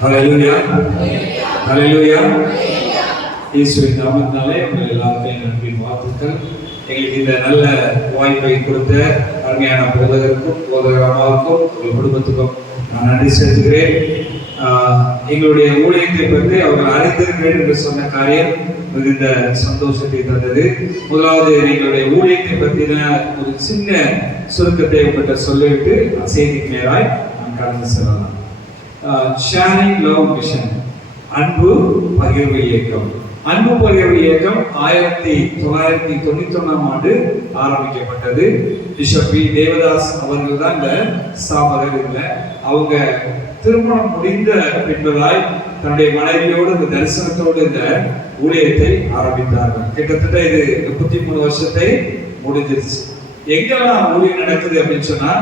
ஹல்லேலூயா, ஹல்லேலூயா. இயேசுவின் நாமத்தினாலே உங்கள் எல்லாருக்கும் நன்றியின் வாழ்த்துக்கள். எங்களுக்கு இந்த நல்ல வாய்ப்பை கொடுத்த அருமையான போதகருக்கும் போதகர் அம்மாவுக்கும் உங்கள் குடும்பத்துக்கும் நான் நன்றி செலுத்துகிறேன். எங்களுடைய ஊழியத்தை பற்றி அவர்கள் அறிந்திருக்கிறேன் என்று சொன்ன காரியம் மிகுந்த சந்தோஷத்தை தந்தது. முதலாவது எங்களுடைய ஊழியத்தை பற்றின ஒரு சின்ன சுருக்கத்தை உங்கள்கிட்ட சொல்லிவிட்டு செய்திக்கு நேராய் நான் கடந்து செல்லலாம். ஷேரிங் லவ் மிஷன், அன்பு பகிர்வு இயக்கம். அன்பு பகிர்வு இயக்கம் 1991ஆம் ஆண்டு ஆரம்பிக்கப்பட்டது. பிஷப் பி தேவதாஸ் அவர்கள் தான் இந்த ஸ்தாபகர். இல்லை, அவங்க திருமணம் முடிந்த பின்பதாய் தன்னுடைய மனைவியோடு இந்த தரிசனத்தோடு இந்த ஊழியத்தை ஆரம்பித்தார்கள். கிட்டத்தட்ட இது 33 வருஷத்தை முடிஞ்சிருச்சு. எங்கெல்லாம் ஊழியம் நடக்குது அப்படின்னு சொன்னா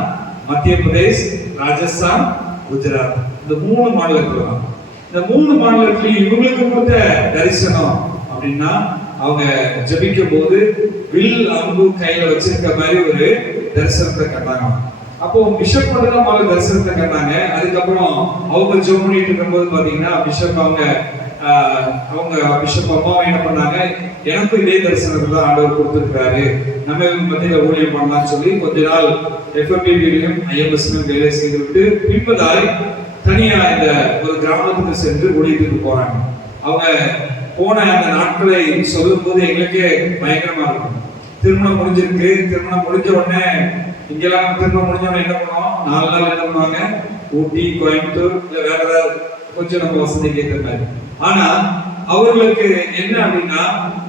மத்திய பிரதேஷ், ராஜஸ்தான், குஜராத், இந்த 3 மாநிலத்துல தான். இந்த 3 மாநிலத்திலையும் இவங்களுக்கு கொடுத்த தரிசனம் அப்படின்னா அவங்க ஜபிக்கும் போது வில் அம்பு கையில வச்சிருக்க மாதிரி ஒரு தரிசனத்தை கண்டாங்க. அப்போ பிஷப் மட்டும் தான் முதல்ல தரிசனத்தை கண்டாங்க. அதுக்கப்புறம் அவங்க ஜெபம் பண்ணிட்டு இருக்கும்போது பாத்தீங்கன்னா பிஷப் அவங்க பிஷப் அம்மாவை என்ன பண்ணாங்க, எனக்கும் இதே தரிசனத்தை தான் ஆண்டவர் கொடுத்திருக்கிறாரு, நம்ம மத்தியில ஊழியம் பண்ணலாம்னு சொல்லி கொஞ்ச நாள் FMBBலையும் IMSலையும் வேலை செய்துவிட்டு பின்பதாய் தனியா இந்த ஒரு கிராமத்துக்கு சென்று ஊழியத்துக்கு போறாங்க. அவங்க போன அந்த நாட்களை சொல்லும் போது எங்களுக்கே பயங்கரமா இருக்கும். திருமணம் முடிஞ்சிருக்கு, திருமணம் முடிஞ்ச உடனே இங்கெல்லாம் திருமணம் முடிஞ்ச உடனே என்ன பண்ணுவோம், 4 நாள் என்ன பண்ணுவாங்க, ஊட்டி, கோயம்புத்தூர், இல்ல வேற ஏதாவது கொஞ்சம் நம்ம வசதி கேட்கிற மாதிரி. ஆனா அவர்களுக்கு என்ன அப்படின்னா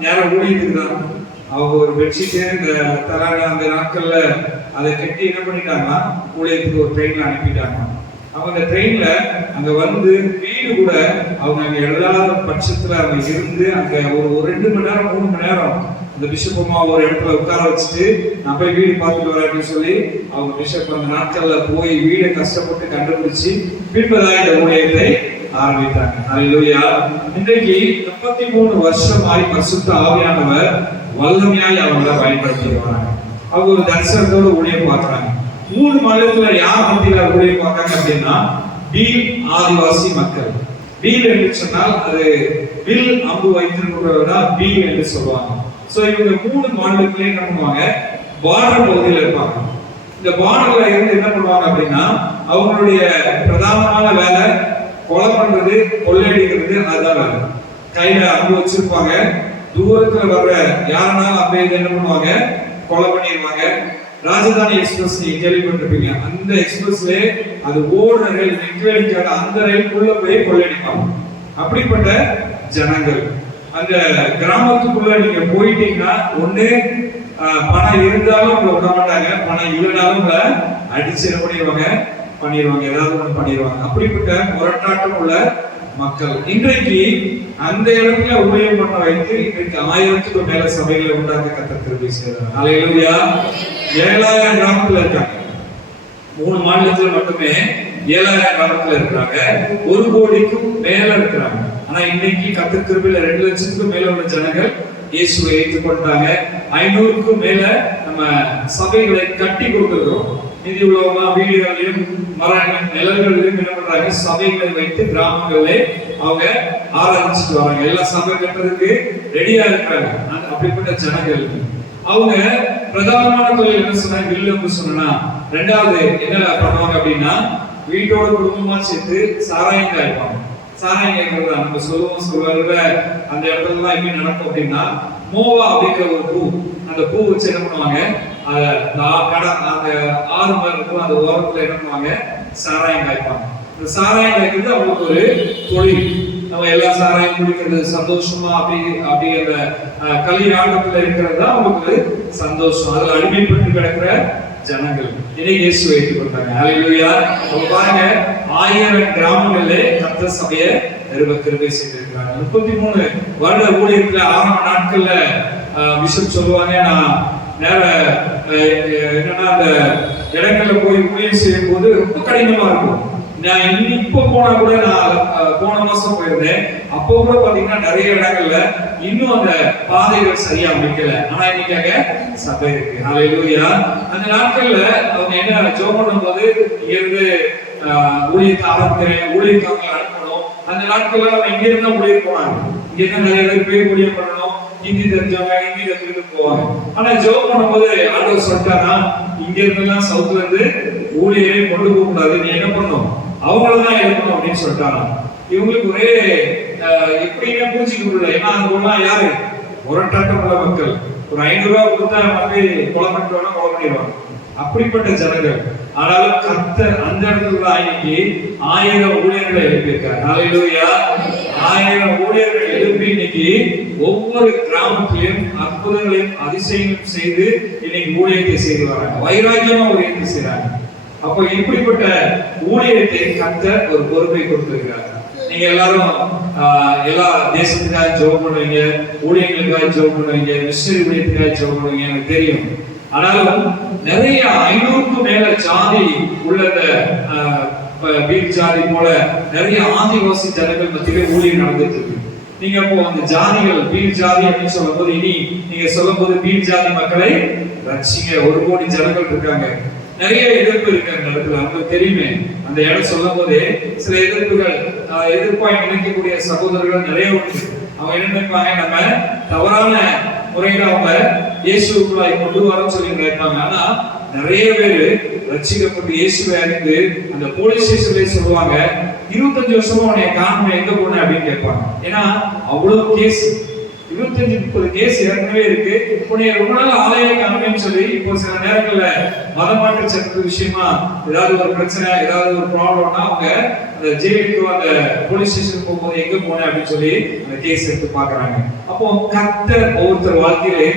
நேரம் ஊழியத்துக்கு தான். அவங்க ஒரு பெட்ஷீட்டு இந்த தராங்க அந்த நாட்கள்ல அதை கட்டி என்ன பண்ணிட்டாங்கன்னா ஊழியத்துக்கு ஒரு ட்ரெயின்ல அனுப்பிட்டாங்க. அவங்க அந்த ட்ரெயின்ல அங்க வந்து வீடு கூட அவங்க அங்க எழுதாத பட்சத்துல அவங்க இருந்து அங்க ஒரு 2 மணி நேரம் 3 மணி நேரம் அந்த பிஷப் அம்மா ஒரு இடத்துல உட்கார வச்சுட்டு நான் போய் வீடு பார்த்துட்டு வரேன் அப்படின்னு சொல்லி அவங்க பிஷப் அந்த நாட்கள்ல போய் வீடை கஷ்டப்பட்டு கண்டுபிடிச்சு பின்பதாக இந்த ஊழியத்தை ஆரம்பித்தாங்க. ஹல்லேலூயா. இன்றைக்கு 33 வருஷமாய் பரிசுத்த ஆவியானவர் வல்லமையாய் அவங்களை பயன்படுத்தி வராங்க. அவங்க ஒரு தரிசனத்தோட ஊழியம் பார்க்கறாங்க. 3 மாநிலத்துல யார் மத்தியில ஊழியம் பார்க்கறாங்க அப்படின்னா பீல் ஆதிவாசி மக்கள். பீல் என்று சொன்னால் அது வில் அம்பு வைத்திருக்கிறவங்க பீல் என்று சொல்லுவாங்க. சோ இவங்க 3 மாநிலத்திலே என்ன பண்ணுவாங்க, பார்டர் பகுதியில் இருப்பாங்க. இந்த பார்டர்ல இருந்து என்ன பண்ணுவாங்க அப்படின்னா அவங்களுடைய பிரதானமான வேலை கொலை பண்றது, கொள்ளையடிக்கிறது, அதுதான் வேலை. கையில அம்பு வச்சிருப்பாங்க. தூரத்துல வர்ற யாருனாலும் அம்பை என்ன பண்ணுவாங்க, கொலை பண்ணிடுவாங்க. ராஜதானி எக்ஸ்பிரஸ் நீங்க கேள்விப்பட்டிருப்பீங்க. அந்த எக்ஸ்பிரஸ்ல அது ஓடுற ரயில் நிற்காத அந்த ரயிலுக்குள்ள போய் கொள்ளையடிப்பாங்க. அப்படிப்பட்ட ஜனங்கள் அந்த கிராமத்துக்குள்ள நீங்க போயிட்டீங்கன்னா ஒண்ணு பணம் இருந்தாலும் உங்களை விட மாட்டாங்க, பணம் இல்லைனாலும் உங்களை அடிச்சிட பண்ணிடுவாங்க, ஏதாவது ஒண்ணு பண்ணிடுவாங்க. அப்படிப்பட்ட முரட்டாட்டம் உள்ள மக்கள். இன்றைக்கு அந்த இடத்துல ஊழியம் பண்ண வைத்து இன்றைக்கு 1000க்கும் மேல சபைகளை உண்டாக்க கர்த்தர் கிருபை செய்கிறார். ஹல்லேலூயா. 7000 கிராமத்துல இருக்காங்க. 3 மாநிலத்துல மட்டுமே 7000 கிராமத்துல இருக்காங்க. 1 கோடிக்கும் மேல இருக்கிறாங்க. ஆனா இன்னைக்கு கர்த்தர் கிருபையில 2 லட்சத்துக்கும் மேல உள்ள ஜனங்கள் இயேசுவை ஏற்றுக்கொண்டாங்க. 500க்கும் மேல நம்ம சபைகளை கட்டி கொடுக்கிறோம். நிதி உள்ளவங்க வீடுகளிலும் நிலங்களிலும் என்ன பண்றாங்க, சபைகளை வைத்து கிராமங்களே அவங்க ஆரம்பிச்சுட்டு வராங்க. எல்லாம் சபை கட்டுறதுக்கு ரெடியா இருக்கிறாங்க. அப்படிப்பட்ட ஜனங்கள் அவங்க பிரதானமான தொழில் என்ன சொன்னாங்க, வில்லு சொன்னா. 2வது என்ன பண்ணுவாங்க அப்படின்னா வீட்டோட குடும்பமா சேர்த்து சாராயம் காய்ப்பாங்க. சாராயம் கேட்கறதா நம்ம சொல்லுவாங்க. அந்த இடத்துல எல்லாம் எப்படி நடக்கும் அப்படின்னா மோவா அப்படிங்கிற ஒரு பூ, அந்த பூ வச்சு என்ன பண்ணுவாங்க, அந்த ஆறு மாதிரி இருக்கும், அந்த ஓரத்துல என்ன பண்ணுவாங்க, சாராயம் காய்ப்பாங்க. இந்த சாராயம் காய்க்கிறது அவங்களுக்கு ஒரு தொழில். நம்ம எல்லா சாராயம் குடிக்கிறது சந்தோஷமா அப்படி அந்த கல்வி ஆட்டத்துல இருக்கிறது தான் அவங்களுக்கு சந்தோஷம். அதுல அடிமைப்பட்டு கிடக்கிற ஜனங்கள் இன்னைக்கு இயேசுவை ஏற்றுக்கொண்டாங்க. ஹல்லேலூயா. பாருங்க, 1000 கிராமங்களிலே கர்த்தர் சபையை நிறுவ கிருபை செய்திருக்கிறாங்க. 33 வருட ஊழியத்துல ஆரம்ப நாட்கள்ல பிஷப் சொல்லுவாங்க, நான் நேர என்னன்னா அந்த இடங்கள்ல போய் ஊழியம் செய்யும் போது ரொம்ப கடினமா இருக்கும். நான் இப்ப போனா கூட நான் போன மாசம் போயிருந்தேன். அப்போ கூட பாத்தீங்கன்னா நிறைய இடங்கள்ல இன்னும் அந்த பாதைகள் சரியா அமைக்கல. ஆனா இன்னைக்கு அங்க சபை இருக்கு. ஹல்லேலூயா. அந்த நாட்கள்ல அவங்க என்ன ஜெபம் பண்ணும்போது இருந்து ஊழியத்தை ஆரம்பிக்கிறேன், ஊழியக்காரங்களை அனுப்பணும், நாட்கள்ல நம்ம இங்க இருந்தா ஊழியர் போனாங்க. இங்க இருந்தா நிறைய பேர் போய் ஊழியர் பண்ணணும், ஹிந்தி தெரிஞ்சவங்க ஹிந்தி கத்துக்கிட்டு போவாங்க. ஆனா ஜெபம் பண்ணும்போது ஆண்டவர் சொல்லிட்டாரா, இங்க இருந்தெல்லாம் சவுத்ல இருந்து ஊழியரை கொண்டு போக கூடாது, நீ என்ன பண்ணணும், அவங்களதான் இருக்கணும் அப்படின்னு சொல்லிட்டாரா. இவங்களுக்கு ஒரே எப்படின்னா புரிஞ்சுக்க முடியல. ஏன்னா அங்க யாரு முரட்டாட்டம் உள்ள மக்கள், ஒரு 500 ரூபாய் கொடுத்தா வந்து கொலை பண்ணிடுவாங்க, அப்படிப்பட்ட ஜனங்கள். ஆனாலும் கர்த்தர் அந்த இடத்துல இன்னைக்கு 1000 ஊழியர்களை எழுப்பியிருக்கார். ஹல்லேலூயா. 1000 ஊழியர்கள் எழுப்பி இன்னைக்கு ஒவ்வொரு கிராமத்திலும் அற்புதங்களையும் அதிசயங்களும் செய்து இன்னைக்கு ஊழியத்தை செய்து வராங்க, வைராக்கியமா ஊழியத்தை செய்யறாங்க. அப்போ இப்படிப்பட்ட ஊழியத்தை கர்த்தர் ஒரு பொறுப்பை கொடுத்திருக்கிறார். நீங்க எல்லாரும் எல்லா தேசத்துக்காக ஜெபம் பண்ணுவீங்க, ஊழியர்களுக்காக ஜெபம் பண்ணுவீங்க, மிஷனரி ஊழியத்துக்காக ஜெபம் பண்ணுவீங்க, எனக்கு தெரியும். ஆனாலும் நிறைய 500க்கும் மேல ஜாதி உள்ள பீட் ஜாதி போல நிறைய ஆதிவாசி ஜனங்கள் மத்தியிலே ஊழியம் நடந்துட்டு இருக்கு. நீங்க அப்போ அந்த ஜாதிகள் பீட் ஜாதி அப்படின்னு சொல்லும் போது, இனி நீங்க சொல்லும் போது பீட் ஜாதி மக்களை ரட்சிங்க, 1 கோடி ஜனங்கள் இருக்காங்க, நிறைய எதிர்ப்பு இருக்கு அந்த இடத்துல. அவங்களுக்கு தெரியுமே, அந்த இடம் சொல்லும் போதே சில எதிர்ப்புகள் எதிர்ப்பாய் நினைக்கக்கூடிய சகோதரர்கள் நிறைய உண்டு. அவங்க என்ன நினைப்பாங்க, நம்ம தவறான முறையில அவங்க இயேசுக்குள்ளாய் கொண்டு வர சொல்லி நினைப்பாங்க. ஆனா நிறைய பேரு ரட்சிக்கப்பட்டு இயேசுவை அறிந்து அந்த போலீஸ் ஸ்டேஷன்ல சொல்லுவாங்க, 25 வருஷமா உன்னை காணாம எங்க போன அப்படின்னு கேட்பாங்க. ஏன்னா அவ்வளவு கேஸ், 25-30 கேஸ் ஏற்கனவே இருக்கு. உன்னை ரொம்ப நாள் ஆலயம் காணுமேன்னு சொல்லி இப்போ சில நேரங்கள்ல மதமாற்ற சட்ட விஷயமா ஏதாவது ஒரு பிரச்சனை, ஏதாவது ஒரு ப்ராப்ளம்னா அவங்க அந்த ஜெயிலுக்கு அந்த போலீஸ் ஸ்டேஷன் போகும்போது எங்க போனேன் அப்படின்னு சொல்லி அந்த கேஸ் எடுத்து பாக்குறாங்க. அப்போ கர்த்தர் ஒவ்வொருத்தர் வாழ்க்கையிலே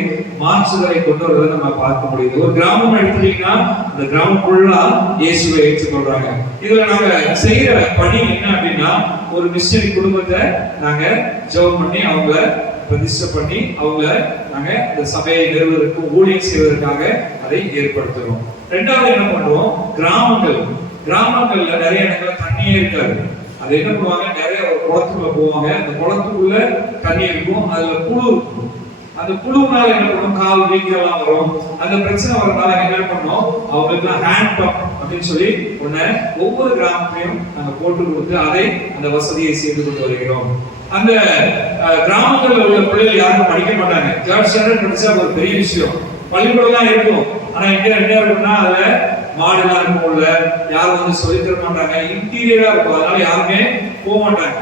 மாற்றுதலை கொண்டு வரதை நம்ம பார்க்க முடியுது. ஒரு கிராமம் எடுத்துட்டீங்கன்னா அந்த கிராமம் ஃபுல்லா இயேசுவை ஏற்றுக்கொள்றாங்க. இதுல நாங்க செய்யற பணி என்ன அப்படின்னா, ஒரு மிஷனரி குடும்பத்தை நாங்க ஜெபம் பண்ணி அவங்கள பிரதிஷ்டை பண்ணி அவங்க நாங்க இந்த சபையை நிறுவதற்கு ஊழியம் செய்வதற்காக அதை ஏற்படுத்துறோம். 2வது என்ன பண்றோம், கிராமங்கள்ல நிறைய இடங்கள்ல தண்ணியே இருக்காது. அது என்ன பண்ணுவாங்க, நிறைய ஒரு குளத்துக்குள்ள போவாங்க, அந்த குளத்துக்குள்ள தண்ணி இருக்கும், அதுல புழு இருக்கும். அந்த புழுனால என்ன பண்ணும், கால் வீக்கெல்லாம் வரும். அந்த பிரச்சனை வரனால என்ன பண்ணோம், அவங்களுக்கு ஹேண்ட் பம்ப் அப்படின்னு சொல்லி ஒவ்வொரு கிராமத்தையும் நாங்க போட்டு கொடுத்து அதை அந்த வசதியை செய்து கொண்டு வருகிறோம். அந்த கிராமங்கள்ல உள்ள பிள்ளைகள் யாரும் படிக்க மாட்டாங்க. தேர்ட் ஸ்டாண்டர்ட் படிச்சா ஒரு பெரிய விஷயம், பள்ளிக்கூடம் இருக்கும். ஆனா இங்க என்ன இருக்குன்னா, அதுல மாடுலாம் இருக்கும்ல, யாரும் வந்து சொல்லி தர மாட்டாங்க, இன்டீரியரா இருக்கும், அதனால யாருமே போக மாட்டாங்க.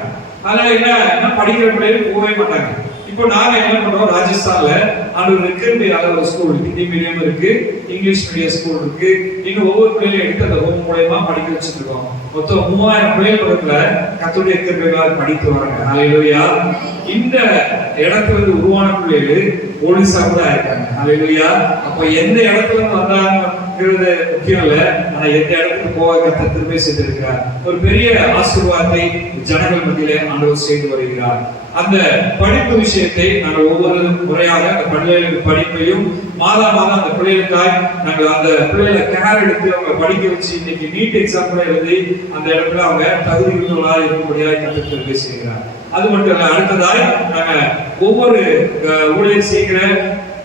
அதனால என்ன படிக்கிற பிள்ளைகள் போகவே மாட்டாங்க. இப்போ நாங்க என்ன பண்றோம், ராஜஸ்தான்ல ஒரு ஸ்கூல், ஹிந்தி மீடியம் இருக்கு, இங்கிலீஷ் மீடியம் ஸ்கூல் இருக்கு. இன்னும் ஒவ்வொரு பிள்ளைகளும் எடுத்து அந்த ஹோம் மூலமா படிக்க வச்சுட்டு இருக்கோம். மொத்தம் 3000 பிள்ளைகளுக்குள்ள கர்த்தருடைய கிருபையால் படித்து வராங்க. ஹல்லேலூயா. இந்த இடத்துல இருந்து உருவான பிள்ளைகள் போலீஸா கூட இருக்காங்க. ஹல்லேலூயா. அப்ப எந்த இடத்துல இருந்து வந்தாங்கிறது முக்கியம் இல்ல, ஆனா எந்த இடத்துக்கு போக கர்த்தர் திருப்பி செய்திருக்கிறார். ஒரு பெரிய ஆசீர்வாதத்தை ஜனங்கள் மத்தியிலே ஆண்டவர் செய்து வருகிறார். அந்த படிப்பு விஷயத்தை நாங்கள் ஒவ்வொரு முறையாக அந்த பிள்ளைகளுக்கு படிப்பையும் மாதம் அந்த பிள்ளைகளுக்காய் நாங்கள் அந்த பிள்ளைகளை கேர் எடுத்து அவங்க படிக்க வச்சு இன்னைக்கு நீட் எக்ஸாம் கூட எழுதி அந்த இடத்துல அவங்க தகுதியுள்ளவர்களாக இருக்கும்படியாக கற்றுக் பேசுகிறார். அது மட்டும் இல்ல, அடுத்ததாய் நாங்க ஒவ்வொரு ஊழியர் செய்கிற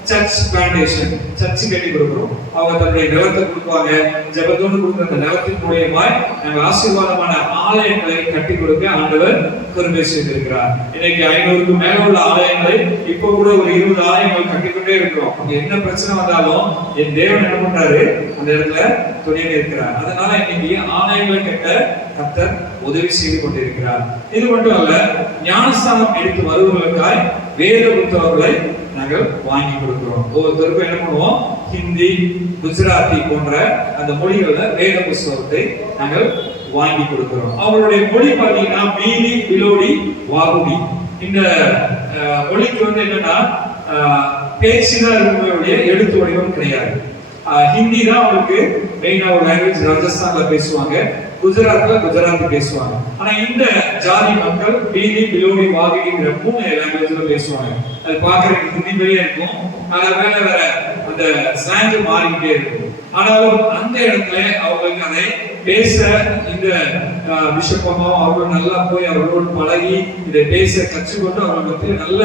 சர்ச் பிளான்டேஷன், சர்ச் கட்டி கொடுக்கிறோம். அவங்க தன்னுடைய நிலத்தை கொடுப்பாங்க, ஜெபத்தோடு கொடுக்கிற அந்த நிலத்தின் மூலமாய் நாங்கள் ஆசீர்வாதமான ஆலயங்களை கட்டி கொடுக்க ஆண்டவர் கிருபை செய்திருக்கிறார். இன்னைக்கு 500க்கும் மேல உள்ள ஆலயங்களை இப்ப கூட ஒரு 20 ஆலயங்கள் கட்டிக்கொண்டே இருக்கிறோம். என்ன பிரச்சனை வந்தாலும் என் தேவன் என்ன பண்றாரு, அந்த இடத்துல துணையில் இருக்கிறார். அதனால இன்னைக்கு ஆலயங்களை கட்ட கர்த்தர் உதவி செய்து கொண்டிருக்கிறார். இது மட்டும் அல்ல, ஞானஸ்தானம் எடுத்து வருவதற்காய் வேத புத்தகங்களை நாங்கள் வாங்கி கொடுக்கிறோம். ஒவ்வொருத்தருக்கும் என்ன பண்ணுவோம், ஹிந்தி, குஜராத்தி போன்ற அந்த மொழிகள்ல வேத புத்தகத்தை நாங்கள் வாங்கி கொடுக்கிறோம். அவங்களுடைய மொழி பார்த்தீங்கன்னா மீலி, பிலோடி, வாகுடி. இந்த மொழிக்கு வந்து என்னன்னா பேச்சுதான் இருக்கும்போது எழுத்து வடிவம் கிடையாது. ஹிந்தி தான் அவங்களுக்கு மெயினா ஒரு லாங்குவேஜ், ராஜஸ்தான்ல பேசுவாங்க, குஜராத்ல குஜராத்தி பேசுவாங்க. ஆனா இந்த ஜாதி மக்கள் பீதி, பிலோடி, வாகிங்கிற 3 லாங்குவேஜ்ல பேசுவாங்க. அது பாக்குறதுக்கு ஹிந்தி மாதிரியே இருக்கும், ஆனா வேற அந்த ஸ்லாங் மாறிக்கிட்டே இருக்கும். ஆனாலும் அந்த இடத்துல அவங்களுக்கு அதை பேச இந்த பிஷப்பமாக அவர்கள் நல்லா போய் அவர்களோடு பழகி இதை பேச கற்றுக்கொண்டு அவர்களுக்கு நல்ல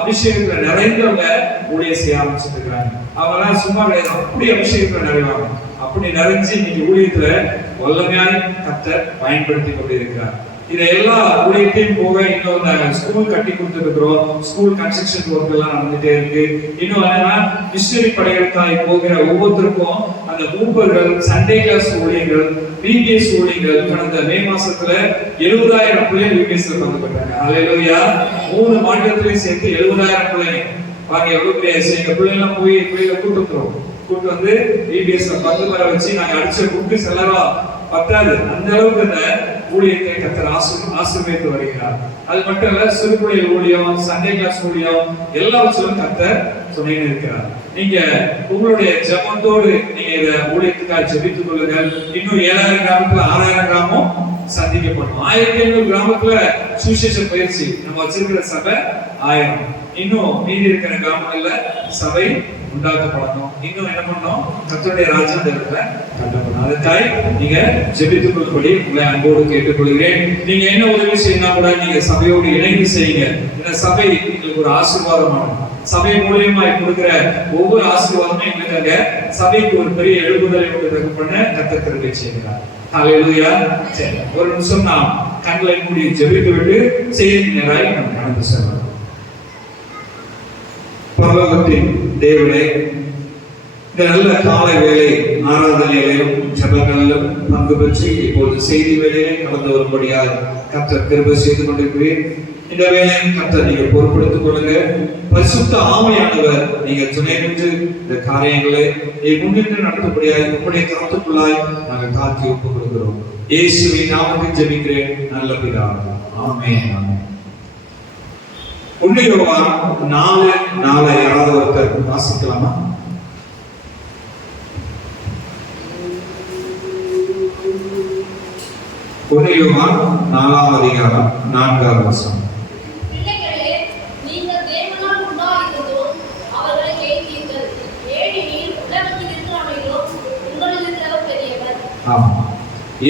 அபிஷேகத்துல நிறைந்தவங்க ஊழிய செய்ய ஆரம்பிச்சுட்டு இருக்கிறாங்க. அவங்களாம் சும்மா அப்படி அபிஷேகத்துல நிறைவாங்க. அப்படி நிறைஞ்சு இன்னைக்கு ஊழியத்துல வல்லமையாய் கர்த்தர் பயன்படுத்தி கொண்டிருக்கிறார். இது எல்லா ஊழியத்தையும் போக இன்னும் ஸ்கூல் கட்டி கொடுத்துருக்கிறோம். ஸ்கூல் கன்ஸ்ட்ரக்ஷன் ஒர்க் எல்லாம் நடந்துட்டே இருக்கு. இன்னும் என்னன்னா மிஷனரி படைகளுக்காக போகிற ஒவ்வொருத்தருக்கும் அந்த மூப்பர்கள், சண்டே கிளாஸ் ஊழியர்கள், பிபிஎஸ் ஊழியர்கள் கடந்த மே மாசத்துல 70,000 பிள்ளைகள் பிபிஎஸ்ல பங்குபெற்றாங்க. அல்லேலூயா. 3 மாநிலத்திலையும் சேர்த்து 70,000 பிள்ளைங்க. பாருங்க எவ்வளவு பெரிய விஷயம். எங்க பிள்ளைங்க போய் பிள்ளைகளை கூட்டு வந்து பிபிஎஸ்ல பங்கு பெற வச்சு நாங்க அடிச்ச புக்கு செல்லவா பத்தாது. அந்த அளவுக்கு அந்த ஊழியத்தை கர்த்தர் ஆசீர்வதித்து வருகிறார். அது மட்டும் இல்ல, சிறுபுழைய ஊழியம், சண்டே கிளாஸ் ஊழியம் எல்லாவற்றிலும் கர்த்தர் துணை இருக்கிறார். நீங்க உங்களுடைய ஜெபத்தோடு நீங்க இத ஊழியத்துக்காக ஜெபித்துக் கொள்ளுங்கள். இன்னும் 7,000 கிராமத்துல 6,000 கிராமம் சந்திக்கப்படும். 1,500 கிராமத்துல சுவிசேஷ பயிற்சி நம்ம வச்சிருக்கிற சபை 1000. இன்னும் மீதி இருக்கிற கிராமங்கள்ல சபை உண்டாக்கப்படணும். இன்னும் என்ன பண்ணணும்? கர்த்தருடைய ராஜ்யம் அந்த இடத்துல கட்டப்படணும். அதுக்காய் நீங்க ஜெபித்துக் கொள்ளும்படி உங்களை அன்போடு கேட்டுக்கொள்கிறேன். நீங்க என்ன உதவி செய்யணும் கூட நீங்க சபையோடு இணைந்து செய்யுங்க. இந்த சபை எங்களுக்கு ஒரு ஆசீர்வாதமாகும். சபை மூலியமா கொடுக்கிற ஒவ்வொரு ஆசீர்வாதமும் எங்களுக்கு அங்க சபைக்கு ஒரு பெரிய எழுப்புதலை பண்ண கர்த்தர் கிருபை செய்கிறார். ஹல்லேலூயா. சரி, ஒரு நிமிஷம் நாம் கண்களை மூடி ஜெபித்து விட்டு செய்தி நேராய் நாம் கடந்து செல்லலாம். பரலோகத்தின் தேவனே, இந்த நல்ல காலை வேளை ஆராதனையிலும் ஜெபங்களிலும் பங்கு பெற்று இப்போது செய்தி வேளையை கடந்து வரும்படியாக கர்த்தர் கிருபை செய்து கொண்டிருக்கிறேன். இந்த வேளையை கர்த்தர் நீங்க பொறுப்படுத்திக் கொள்ளுங்க. பரிசுத்த ஆவியானவர் நீங்க துணை நின்று இந்த காரியங்களை முன்னின்று நடத்தபடியாய் உங்களுடைய கருத்துக்குள்ளாய் நாங்கள் தாக்கி ஒப்புக் கொடுக்கிறோம். இயேசுவின் நாமத்தில் ஜெபிக்கிறேன் நல்ல பிதாவே. ஆமென். 1 யோவான் 4:4 யாராவது ஒருத்தர் வாசிக்கலாமா? யோவான் 4ஆம் அதிகாரம் 4ஆம் வசனம்.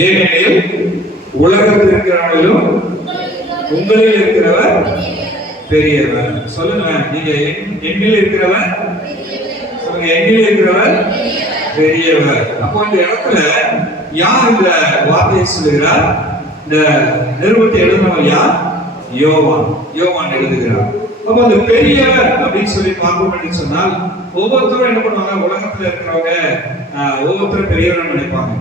ஏனெனில் உலகத்தில் இருக்கிறவர்களும் உங்களில் இருக்கிறவர் பெரியவர். சொல்லுங்க, நீங்க என்னில் இருக்கிறவர் சொல்லுங்க, என்னில் இருக்கிறவர் பெரியவர். அப்போ இந்த இடத்துல யார் இந்த வார்த்தையை சொல்லுகிறார்? இந்த நிருபத்தை எழுதினவர் யார்? யோவான் எழுதுகிறார். அப்ப அந்த பெரியவர் அப்படின்னு சொல்லி பார்ப்போம் என்று சொன்னால் ஒவ்வொருத்தரும் என்ன பண்ணுவாங்க? உலகத்துல இருக்கிறவங்க ஒவ்வொருத்தரும் பெரியவர் நினைப்பாங்க.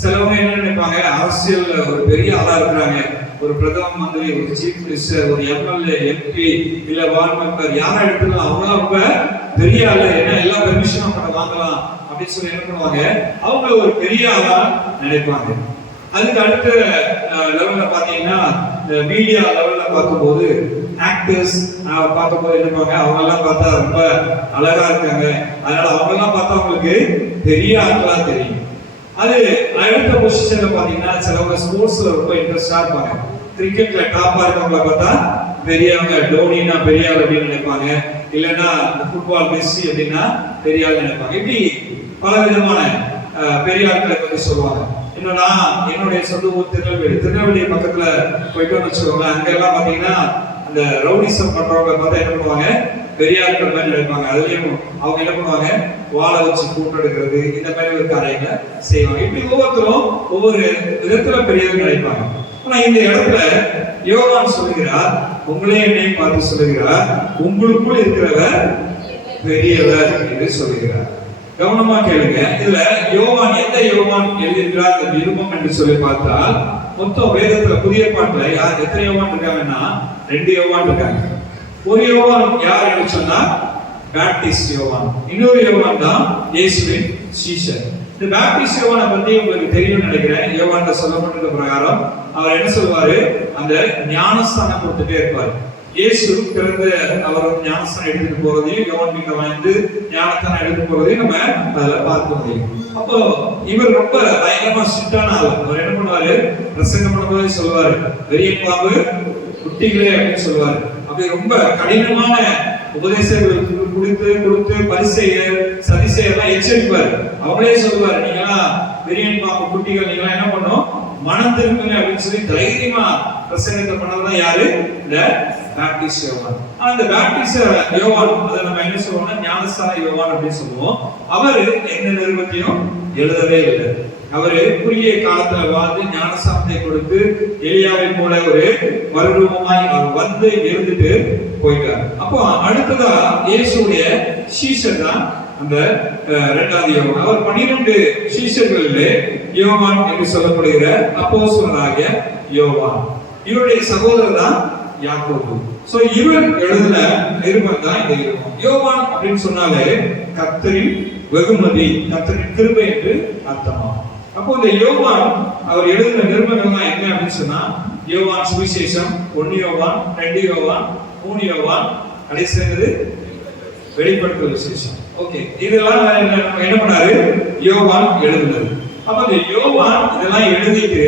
சிலவங்க என்ன நினைப்பாங்க? அரசியல் ஒரு பெரிய ஆளா இருக்கிறாங்க, ஒரு பிரதம மந்திரி, ஒரு சீஃப் மினிஸ்டர், ஒரு எம்எல்ஏ, எம்பி, இல்ல வார்டு மெம்பர், யாரா எடுத்துக்கலாம் அவங்க ரொம்ப பெரிய ஆளு, ஏன்னா எல்லா பெர்மிஷனும் அவங்க வாங்கலாம் அப்படின்னு சொல்லி என்ன பண்ணுவாங்க? அவங்க ஒரு பெரிய ஆளா நினைப்பாங்க. அதுக்கு அடுத்த லெவல்ல பாத்தீங்கன்னா மீடியா லெவல்ல பார்க்கும்போது ஆக்டர்ஸ் பார்க்கும்போது என்னப்பாங்க? அவங்க எல்லாம் பார்த்தா ரொம்ப அழகா இருக்காங்க, அதனால அவங்க எல்லாம் பார்த்தா அவங்களுக்கு பெரிய ஆட்களா தெரியும். அது அடுத்த பொசிஷன்ல பாத்தீங்கன்னா சிலவங்க ஸ்போர்ட்ஸ்ல ரொம்ப இன்ட்ரெஸ்டா இருப்பாங்க. கிரிக்கெட்ல டாப்பா இருக்கவங்கள பார்த்தா பெரியவங்க, டோனினா பெரிய ஆள் அப்படின்னு நினைப்பாங்க, இல்லைன்னா ஃபுட்பால் மெஸ்ஸி அப்படின்னா பெரிய ஆள் நினைப்பாங்க. இப்படி பல விதமான பெரிய ஆட்களை பத்தி சொல்லுவாங்க. இன்னும் நான் என்னுடைய சொந்த ஊர் திருநெல்வேலி பக்கத்துல போயிட்டோம்னு வச்சுக்கோங்களேன். அங்க எல்லாம் பாத்தீங்கன்னா அந்த ரவுடிசம் பண்றவங்க பார்த்தா என்ன பண்ணுவாங்க? பெரிய ஆட்கள் மாதிரி நினைப்பாங்க. அதுலயும் அவங்க என்ன பண்ணுவாங்க? வாழை வச்சு கூட்டு எடுக்கிறது, இந்த மாதிரி ஒரு காரியங்களை செய்வாங்க. இப்படி ஒவ்வொருத்தரும் ஒவ்வொரு விதத்துல பெரியவங்க நினைப்பாங்க. ஆனா இந்த இடத்துல யோவான் சொல்லுகிறார், உங்களே என்னையும் பார்த்து சொல்லுகிறார், உங்களுக்குள் இருக்கிறவர் பெரியவர் என்று சொல்லுகிறார். கவனமா கேளுங்க. இதுல யோவான் எந்த யோவான் எழுதியிருக்கிறார் இந்த நிருபம் என்று சொல்லி பார்த்தால் மொத்தம் வேதத்துல புதிய பாட்டுல யார் எத்தனை யோவான் இருக்காங்கன்னா 2 யோவான் இருக்காங்க. ஒரு யோவான் யார் என்று சொன்னா பேப்டிஸ்ட் யோவான், இன்னொரு யோவான் தான் இயேசுவின் சீஷர். இந்த பேப்டிஸ்ட் யோவானை பத்தி உங்களுக்கு தெரியும் நினைக்கிறேன். யோவான்ல சொல்லப்பட்டிருக்க பிரகாரம் அவர் என்ன சொல்வாரு? அந்த ஞானஸ்தானம் கொடுத்துட்டே இருப்பாரு. இயேசு பிறந்து அவர் ஞானஸ்தானம் எடுத்துட்டு போறதையும் யோவான் கிட்ட வந்து ஞானஸ்தானம் எடுத்துட்டு போறதையும் நம்ம அதுல பார்க்க முடியும். அப்போ இவர் ரொம்ப பயங்கரமா ஸ்ட்ரிக்டான ஆள். அவர் என்ன பண்ணுவாரு? பிரசங்கம் பண்ணும்போது சொல்லுவாரு, பெரிய பாம்பு குட்டிகளே அப்படின்னு சொல்லுவாரு. அப்படி ரொம்ப கடினமான உபதேசங்கள் கொடுத்து பரிசேயர் சதிசேயர்லாம் எச்சரிப்பாரு. அவங்களே சொல்லுவாரு, நீங்களாம் பெரிய பாம்பு குட்டிகள், நீங்களாம் என்ன பண்ணும்? மனம் திரும்புங்க அப்படின்னு சொல்லி தைரியமா பிரசங்கத்தை பண்ணதான் யாரு? இந்த பேப்டிஸ்ட் யோவான். அந்த பேப்டிஸ்ட் யோவான் அதை நம்ம என்ன சொல்லுவோம்னா ஞானஸ்தான யோவான் அப்படின்னு சொல்லுவோம். அவர் எந்த நிருபத்தையும் எழுதவே இல்லை. அவரு குறுகிய காலத்துல வாழ்ந்து ஞானசானத்தை கொடுத்து எலியாவை போல ஒரு மறுரூபமாய் அவர் வந்து இருந்துட்டு போயிட்டார். அப்போ அடுத்ததா இயேசுடைய சீஷர் தான் அந்த இரண்டாவது யோவான். அவர் 12 சீஷர்களிலே யோவான் என்று சொல்லப்படுகிற அப்போஸ்தலனாகிய யோவான். இவருடைய சகோதரர் தான் யாக்கோபு. சோ இவர் எழுதின நிருபம் தான் இந்த நிருபம். யோவான் அப்படின்னு சொன்னாலே கர்த்தரின் வெகுமதி, கர்த்தரின் கிருபை என்று அர்த்தமாகும். அப்போ இந்த யோவான் அவர் எழுதின நிருபங்கள் தான் என்ன அப்படின்னு சொன்னா யோவான் சுவிசேஷம், 1 யோவான், 2 யோவான், 3 யோவான், கடைசிங்கிறது வெளிப்படுத்தல் விசேஷம். ஓகே, இதெல்லாம் என்ன பண்ணாரு யோவான் எழுதினது. அப்ப இந்த யோவான் இதெல்லாம் எழுதிட்டு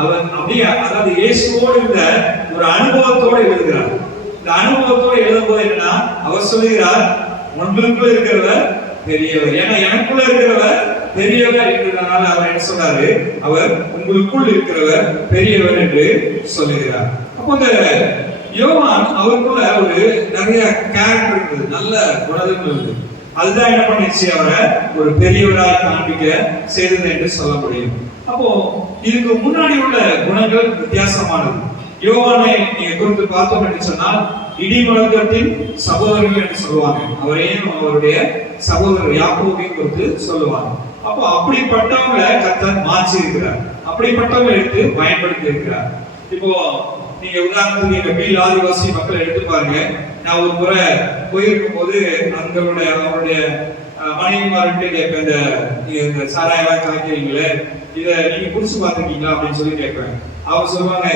அவர் அப்படியே அதாவது இயேசுவோடு இருந்த ஒரு அனுபவத்தோடு எழுதுகிறார். இந்த அனுபவத்தோடு எழுதும் போது என்னன்னா அவர் சொல்லுகிறார், உங்களுக்குள்ள இருக்கிறவர் பெரியவர், ஏன்னா எனக்குள்ள இருக்கிறவர் பெரியவர் என்றதுனால அவர் என்ன சொல்றாரு, அவர் உங்களுக்குள் இருக்கிறவர் பெரியவர் என்று சொல்லுகிறார். அப்போ இந்த யோவான் அவருக்குள்ள ஒரு நிறைய கேரக்டர் இருக்குது, நல்ல குணங்கள் இருக்குது. அதுதான் என்ன பண்ணிச்சு அவரை ஒரு பெரியவராக காண்பிக்க செய்தது என்று சொல்ல முடியும். அப்போ இதுக்கு முன்னாடி உள்ள குணங்கள் வித்தியாசமானது. யோவானை நீங்க குறித்து பார்த்தோம் என்று சொன்னால் இடிமுழக்கத்தின் சகோதரர்கள் என்று சொல்லுவாங்க. அவரையும் அவருடைய சகோதரர் யாக்கோபையும் குறித்து சொல்லுவாங்க. அப்போ அப்படிப்பட்டவங்களை கர்த்தர் மாற்றி இருக்கிறார், அப்படிப்பட்டவங்களை எடுத்து பயன்படுத்தி இருக்கிறார். இப்போ நீங்க உதாரணத்துக்கு நீங்க பீல் ஆதிவாசி மக்களை எடுத்து பாருங்க. நான் ஒரு முறை போயிருக்கும் போது அவருடைய மனைவிமார்கிட்ட கேட்பேன், இந்த சாராயெல்லாம் கலக்கிறீங்களே, இதை நீங்க குடிச்சு பார்த்துருக்கீங்களா அப்படின்னு சொல்லி கேட்பேன். அவங்க சொல்லுவாங்க,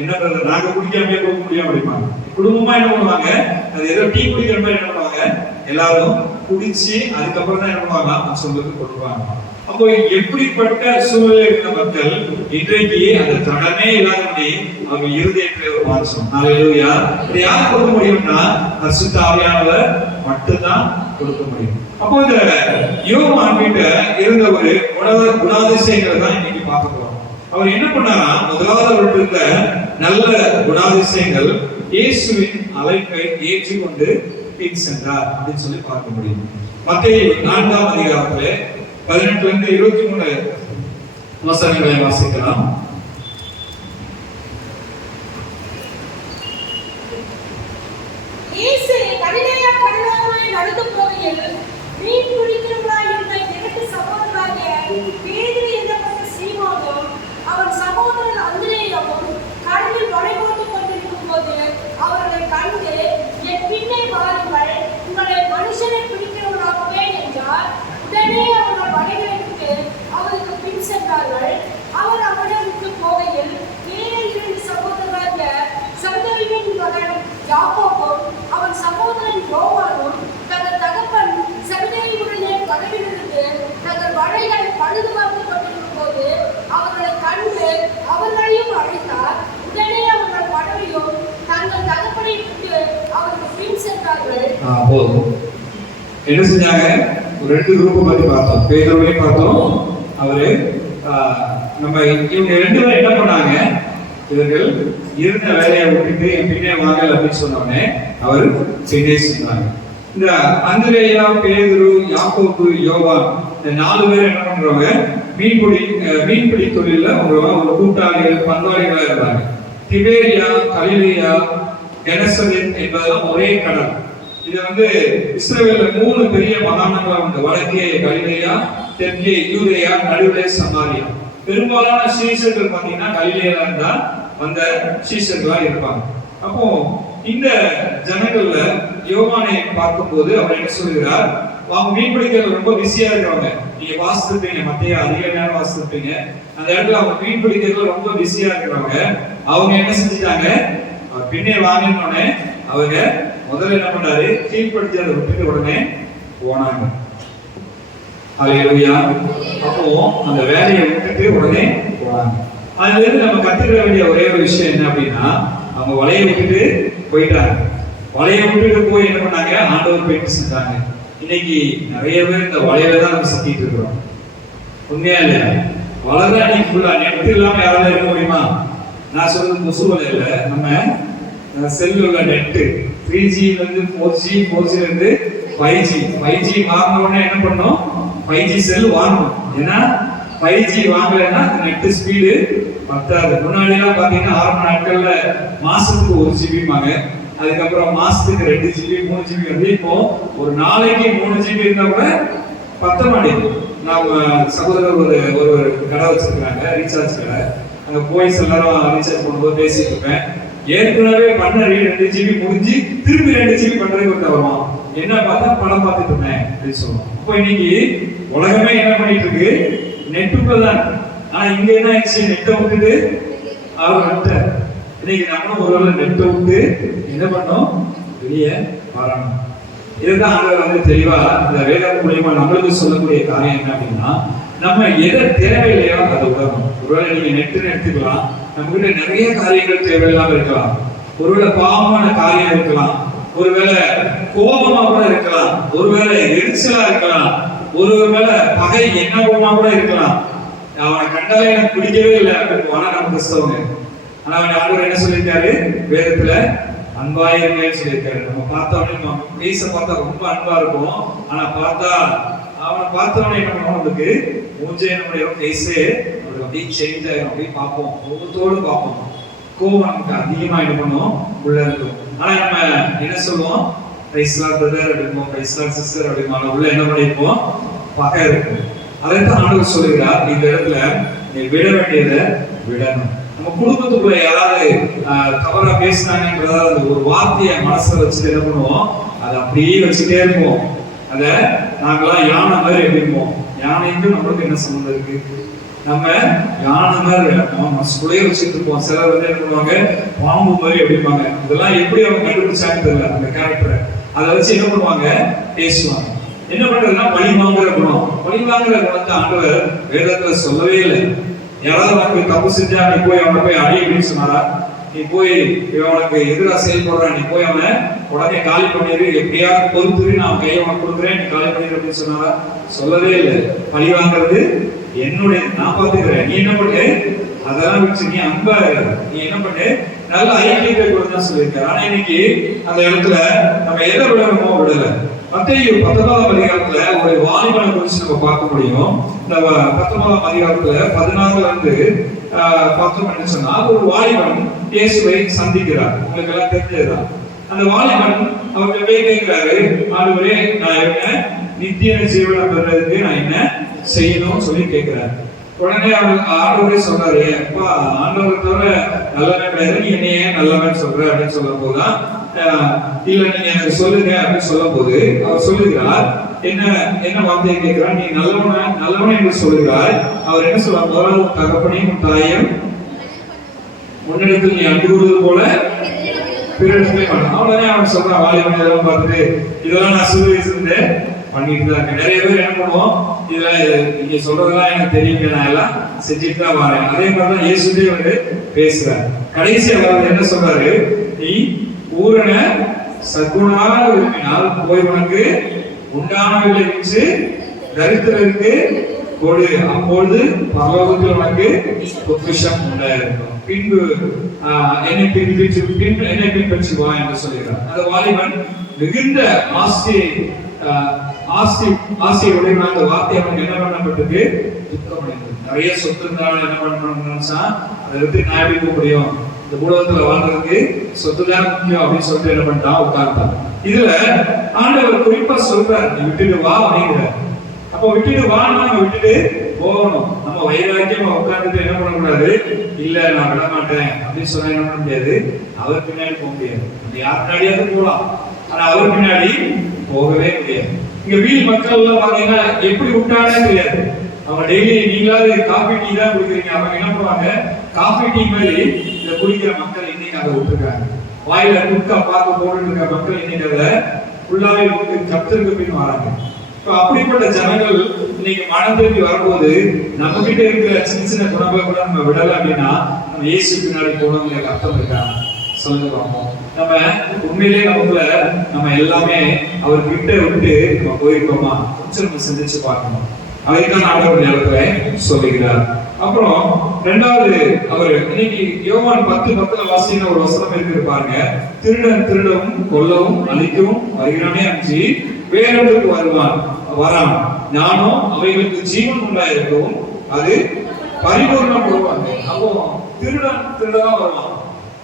என்ன நாங்க குடிக்காமலே போக முடியும் அப்படிப்பாங்க. குடும்பமா என்ன பண்ணுவாங்க, அது ஏதோ டீ குடிக்கிற மாதிரி என்ன பண்ணுவாங்க, எல்லாரும் குடிச்சு அதுக்கப்புறம் தான் என்ன பண்ணுவாங்க சொல்லுக்கு கொடுப்பாங்க. அப்போ எப்படிப்பட்ட சூழ்நிலை இருந்த மக்கள் இன்றைக்கு அந்த தடமே இல்லாதபடி அவங்க இருதயத்திலே ஒரு மாற்றம். ஹல்லேலூயா. இதை யார் கொடுக்க முடியும்னா பரிசுத்த ஆவியானவர் மட்டும்தான் கொடுக்க முடியும். அப்போ இந்த யோவான் கிட்ட இருந்த ஒரு குணாதிசயங்களை தான் இன்னைக்கு பார்க்க போறோம். அவர் என்ன பண்ணாரா, முதலாவது அவருக்கு இருந்த நல்ல குணாதிசயங்கள் இயேசுவின் அழைப்பை ஏற்றுக்கொண்டு பின் சென்றார் அப்படின்னு சொல்லி பார்க்க முடியும். மத்தேயு 4ஆம் அதிகாரத்திலே 18 இருந்து 23 வசனங்களை வாசிக்கலாம். இயேசு கலிலேயா கடலோரமாய் நடந்து போகையில் மீன் பிடிக்கிறவராய் இருந்த 2 சகோதரராகிய பேதுரு என்னப்பட்ட சீமோனும் அவன் சகோதரன் அந்திரேயாவும் கடலில் வலை போட்டுக் கொண்டிருக்கும் போது அவர்களை கண்டு, என் பின்னே வாருங்கள், உங்களை மனுஷனை பிடிக்கிறவராக்குவேன் என்றார். உடனே அவர்கள் வலைகளை விட்டு அவருக்கு பின் சென்றார்கள். அவர் அவரிடம் விட்டு போகையில் வேறு 2 சகோதரராகிய சகோதரியின் மகன் யாக்கோபும் அவன் சகோதரன் யோவானும் தங்கள் தகப்பன் சகோதரியுடனே கடலிலிருந்து தங்கள் வலைகளை பழுது பார்த்துக் கொண்டிருக்கும் போது அவர்களை கண்டு அவர்களையும் அழைத்தார். உடனே அவர்கள் படவையும் தங்கள் தகப்பனை விட்டு அவருக்கு பின் சென்றார்கள். என்ன செஞ்சாங்க, ஒரு 2 குரூப் பத்தி பார்த்தோம். பேதுருவையும் பார்த்தோம். அவரு நம்ம இவங்க 2 பேரும் என்ன பண்ணாங்க, இவர்கள் இருந்த வேலையை விட்டுட்டு என் பின்னே வாங்கல் அப்படின்னு சொன்னோடனே அவர் பின்னே சொன்னாங்க. இந்த அந்திரேயா, பேதுரு, யாக்கோபு, யோவான் இந்த 4 பேர் என்ன பண்றவங்க, மீன்பிடி தொழில ஒரு கூட்டாளிகள் பங்காளிகளா இருந்தாங்க. திபேரியா, கலிலேயா, கெனசரேத் என்பதெல்லாம் ஒரே கடல். இது இஸ்ரவேல்ல 3 பெரிய மாகாணங்களா உண்டு. வடக்கே கலிலேயா, தெற்கே யூதேயா, நடுவே சமாரியா. பெரும்பாலான சீஷர்கள் பாத்தீங்கன்னா கலிலேயால இருந்தா வந்த சீஷர்களா இருப்பாங்க. அப்போ இந்த ஜனங்கள்ல யோவானை பார்க்கும்போது அவர் என்ன சொல்கிறார், அவங்க மீன் பிடிக்கிறது ரொம்ப பிஸியா இருக்கிறவங்க. நீங்க வாசித்திருப்பீங்க, மத்திய அதிக நேரம் வாசித்திருப்பீங்க. அந்த இடத்துல அவங்க மீன் பிடிக்கிறது ரொம்ப பிஸியா இருக்கிறவங்க. அவங்க என்ன செஞ்சுட்டாங்க, பின்னே வாங்கினோடனே அவங்க முதல்ல என்ன பண்ணாரு, கீழ்படுத்தி அதை விட்டுட்டு உடனே போனாங்க. ஹல்லேலூயா. அப்போ அந்த வேலையை விட்டுட்டு உடனே போனாங்க. அதுல இருந்து நம்ம கத்துக்கிற வேண்டிய ஒரே ஒரு விஷயம் என்ன அப்படின்னா, அவங்க வலையை விட்டுட்டு போயிட்டாங்க. வலையை விட்டுட்டு போய் என்ன பண்ணாங்க, ஆண்டவர் போயிட்டு செஞ்சாங்க. இன்னைக்கு நிறைய பேர் இந்த வலையில தான் நம்ம சுத்திட்டு இருக்கிறோம். உண்மையா இல்லையா? வலைதான் இன்னைக்கு ஃபுல்லா. நெட் இல்லாம யாராவது இருக்க முடியுமா? நான் சொல்றது முசு வலை இல்ல, நம்ம செல்லுல உள்ள நெட்டு 3G இருந்து 4G, 4G இருந்து 5G மாறின உடனே என்ன பண்ணோம், 5G செல் வாங்கணும். ஏன்னா 5G வாங்கலைன்னா அந்த நெட் ஸ்பீடு பத்தாது. முன்னாடி எல்லாம் பாத்தீங்கன்னா ஆரம்ப நாட்கள்ல மாசத்துக்கு 1 GB, அதுக்கப்புறம் மாசத்துக்கு 2 GB 3 GB வந்து இப்போ ஒரு நாளைக்கு 3 GB இருந்தா கூட பத்த மாட்டேங்குது. நம்ம சகோதரர் ஒரு கடை வச்சிருக்காங்க, ரீசார்ஜ் கடை. அங்க போய் எல்லாரும் ரீசார்ஜ் பண்ணும்போது பேசிட்டு இருப்பேன். ஏற்கனவே பண்ண 2 GB முடிஞ்சு திரும்பி 2 GB பண்றதுக்கு ஒரு வருவான். என்ன பார்த்தா படம் பார்த்துட்டு இருந்தேன் அப்படின்னு சொல்லுவோம். அப்போ இன்னைக்கு உலகமே என்ன பண்ணிட்டு இருக்கு, நெட்டுக்குள்ள தான். ஆனா இங்க என்ன ஆயிடுச்சு, நெட்டை விட்டுட்டு அவர் வந்துட்டார். இன்னைக்கு நம்மளும் ஒருவேளை நெட்டை விட்டு என்ன பண்ணோம், வெளியே வரணும். இதுதான் ஆண்டவர் வந்து தெளிவா இந்த வேதம் மூலியமா நம்மளுக்கு சொல்லக்கூடிய காரியம் என்ன அப்படின்னா, நம்ம எதை தேவையில்லையோ அதை உணரணும். ஒருவேளை நீங்க நெட்டுன்னு எடுத்துக்கலாம், நம்ம கிட்ட நிறைய காரியங்கள் தேவையில்லாம இருக்கலாம். ஒருவேளை பாவமான காரியம் இருக்கலாம், ஒருவேளை கோபமா கூட இருக்கலாம், ஒருவேளை எரிச்சலா இருக்கலாம், ஒருவேளை பகை எண்ணமா கூட இருக்கலாம். அவனை கண்டாலே எனக்கு பிடிக்கவே இல்லை அப்படின்னு ஆனா நம்ம கிறிஸ்தவங்க. ஆனா ஆண்டவர் என்ன சொல்லியிருக்காரு வேதத்துல, அன்பாயிருங்கன்னு சொல்லியிருக்காரு. நம்ம பார்த்தோன்னே நம்ம பேச பார்த்தா ரொம்ப அன்பா இருக்கும், ஆனா பார்த்தா அவனை பார்த்தவனே என்ன பண்ணுவோம், நமக்கு மூஞ்சே நம்முடைய பேசே நம்மளுக்கு அப்படியே சேஞ்ச் ஆயிரும். அப்படியே பார்ப்போம், கோபத்தோடு பார்ப்போம். கோபம் நமக்கு அதிகமா என்ன பண்ணுவோம், உள்ள இருக்கும். ஆனா நம்ம என்ன சொல்லுவோம், பிரைஸ்லாட் பிரதர் அப்படிமோ, பிரைஸ்லாட் சிஸ்டர் அப்படிமா, உள்ள என்ன பண்ணிருப்போம், பகை இருக்கும். அதைத்தான் ஆண்டவர் சொல்லுகிறார், இந்த இடத்துல நீ விட வேண்டியதை விடணும். நம்ம குடும்பத்துக்குள்ள யாராவது தவறா பேசினாங்கன்றத அந்த ஒரு வார்த்தையை மனசுல வச்சுட்டு என்ன பண்ணுவோம், அதை அப்படியே வச்சுட்டே இருப்போம். அத நாங்களாம் யானை மாதிரி எப்படிப்போம், யானைக்கும் நம்மளுக்கு என்ன சம்பந்தம் இருக்கு? நம்ம யானை மாதிரி நம்ம மனசுக்குள்ளேயே வச்சுட்டு இருப்போம். சிலர் வந்து என்ன பண்ணுவாங்க, பாம்பு மாதிரி அப்படிப்பாங்க. இதெல்லாம் எப்படி அவங்க கண்டுபிடிச்சாங்க தெரியல, அந்த கேரக்டரை அதை வச்சு என்ன பண்ணுவாங்க, பேசுவாங்க. என்ன பண்றதுன்னா பழி வாங்குற குணம். பழி வாங்குற குணத்தை ஆண்டவர் வேதத்துல சொல்லவே இல்லை. யாராவது உனக்கு தப்பு செஞ்சா நீ போய் அவனை போய் அடி அப்படின்னு சொன்னாரா? நீ போய் அவனுக்கு எதிராக செயல்படுற, நீ போய் அவனை உடனே காலி பண்ணிடு, எப்படியாவது பொறுத்துரு, நான் கையை உனக்கு கொடுக்குறேன், நீ காலி பண்ணிடு அப்படின்னு சொன்னாரா? சொல்லவே இல்லை. பழி வாங்குறது என்னுடைய, நான் பார்த்துக்கிறேன், நீ என்ன பண்ணு, அதெல்லாம் வச்சு நீ அன்பா நீ என்ன பண்ணு, நல்ல ஐக்கியத்தை கொடுத்தான் சொல்லியிருக்காரு. ஆனா இன்னைக்கு அந்த இடத்துல நம்ம எதை விடணுமோ விடல. மத்தேயு 19ஆம் அதிகாரத்துல ஒரு வாலிபனை குறித்து நம்ம பார்க்க முடியும். இந்த 19ஆம் அதிகாரத்துல 16ல இருந்து பார்த்தோம்னு சொன்னா, ஒரு வாலிபன் இயேசுவை சந்திக்கிறார். உங்களுக்கு எல்லாம் தெரிஞ்சதுதான். அந்த வாலிபன் அவங்க போய் கேட்கிறாரு, ஆண்டவரே நான் என்ன நித்திய ஜீவனை பெறுறதுக்கு நான் என்ன செய்யணும்னு சொல்லி கேட்கிறாரு. உடனே ஆண்டவரே சொல்றாரு, அப்பா ஆண்டவர் தவிர நல்லவன் கிடையாது, நீ என்னையே நல்லவன் சொல்ற அப்படின்னு சொல்லும் போதுதான், இல்ல நீங்க எனக்கு சொல்லுங்க அப்படின்னு சொல்லும் போது அவர் சொல்லுகிறார், என்ன வார்த்தையை கேட்கிறார், நீ நல்லவன் என்று சொல்லுகிறார். அவர் என்ன சொல்றார், முதலாவது உன் தகப்பனையும் உன் தாயையும் முன்னெடுத்து நீ அன்பு கூறுவது போல பிறரிடத்திலே பண்ணணும். அவனே அவன் சொல்றான், வாலிபன் இதெல்லாம் பார்த்துட்டு இதெல்லாம் நான் சிறு வயசுல இருந்து பண்ணிட்டு தான் இருக்கேன். நிறைய பேர் என்ன பண்ணுவோம், இதெல்லாம் நீங்க சொல்றதெல்லாம் எனக்கு தெரியும், நான் எல்லாம் செஞ்சுட்டு தான் வரேன். அதே மாதிரிதான் இயேசுவே வந்து பேசுறாரு. கடைசி அவர் என்ன சொல்றாரு, நீ பூரண சகுணாக விரும்பினால் போய் உனக்கு உண்டானவர்களை வச்சு தரித்திரருக்கு கொடு, அப்பொழுது பரலோகத்தில் உனக்கு பொக்கிஷம் உண்டாயிருக்கும். பின்பு என்னை பின்பற்றி வா என்று சொல்கிறார். அந்த வாலிபன் மிகுந்த ஆசையுடைய அந்த வார்த்தை அவனுக்கு என்ன பண்ணப்பட்டது, துக்கமடைந்தது. நிறைய சொத்து இருந்தாலும் என்ன பண்ணணும்னு நினைச்சா, அதை எடுத்து நான் எப்படி போக முடியும், இந்த உலகத்துல வாழ்றதுக்கு சொத்து தான் முக்கியம் அப்படின்னு சொல்லிட்டு என்ன பண்ணிட்டான், உட்கார்ந்தான். இதுல ஆண்டவர் குறிப்பா சொல்றாரு, நீ விட்டுட்டு வா அப்படிங்கிறார். அப்ப விட்டுட்டு வான்னா விட்டுட்டு போகணும். நம்ம வைராக்கியமா உட்கார்ந்துட்டு என்ன பண்ணக்கூடாது, இல்ல நான் விட மாட்டேன் அப்படின்னு சொன்னா என்ன பண்ண முடியாது, அவர் பின்னாடி போக முடியாது. நம்ம யார் பின்னாடியாவது போகலாம், ஆனா அவர் பின்னாடி போகவே முடியாது. இங்க வீல் மக்கள் எல்லாம் பாத்தீங்கன்னா எப்படி விட்டானே தெரியாது. அவங்க டெய்லி நீங்களாவது காஃபி டீ தான் குடிக்கிறீங்க, அவங்க என்ன பண்ணுவாங்க, காஃபி டீ மாதிரி இதை குடிக்கிற மக்கள் இன்னைக்கு அதை விட்டுருக்காங்க. வாயில குட்கா பார்க்க போட்டு இருக்க மக்கள் இன்னைக்கு அதை ஃபுல்லாவே கப்தருக்கு பின் வராங்க. அப்படிப்பட்ட ஜனங்கள் இன்னைக்கு மனம் திரும்பி வரும்போது நம்ம கிட்ட இருக்கிற சின்ன சின்ன குணங்களை கூட நம்ம விடல அப்படின்னா நம்ம இயேசு பின்னாடி போனவங்களுக்கு அர்த்தம் இருக்கா சொல்லுங்க பார்ப்போம். நம்ம உண்மையிலேயே நமக்குள்ள நம்ம எல்லாமே அவர் கிட்ட விட்டு நம்ம போயிருக்கோமா கொஞ்சம் நம்ம சிந்திச்சு பார்க்கணும். அதைத்தான் ஆண்டவர் நேரத்துல சொல்லுகிறார். அப்புறம் ரெண்டாவது அவர் இன்னைக்கு யோவான் 10:10 வாசிக்கிற ஒரு வசனம் இருக்கு பாருங்க. திருடன் திருடவும் கொல்லவும் அழிக்கவும் வருகிறானே அஞ்சி வேறொன்றுக்கு வரான், ஞானம் அவைகளுக்கு ஜீவன் உண்டாயிருக்கவும் அது பரிபூர்ணப்படுவாங்க. அப்போ திருடன் வருவான்.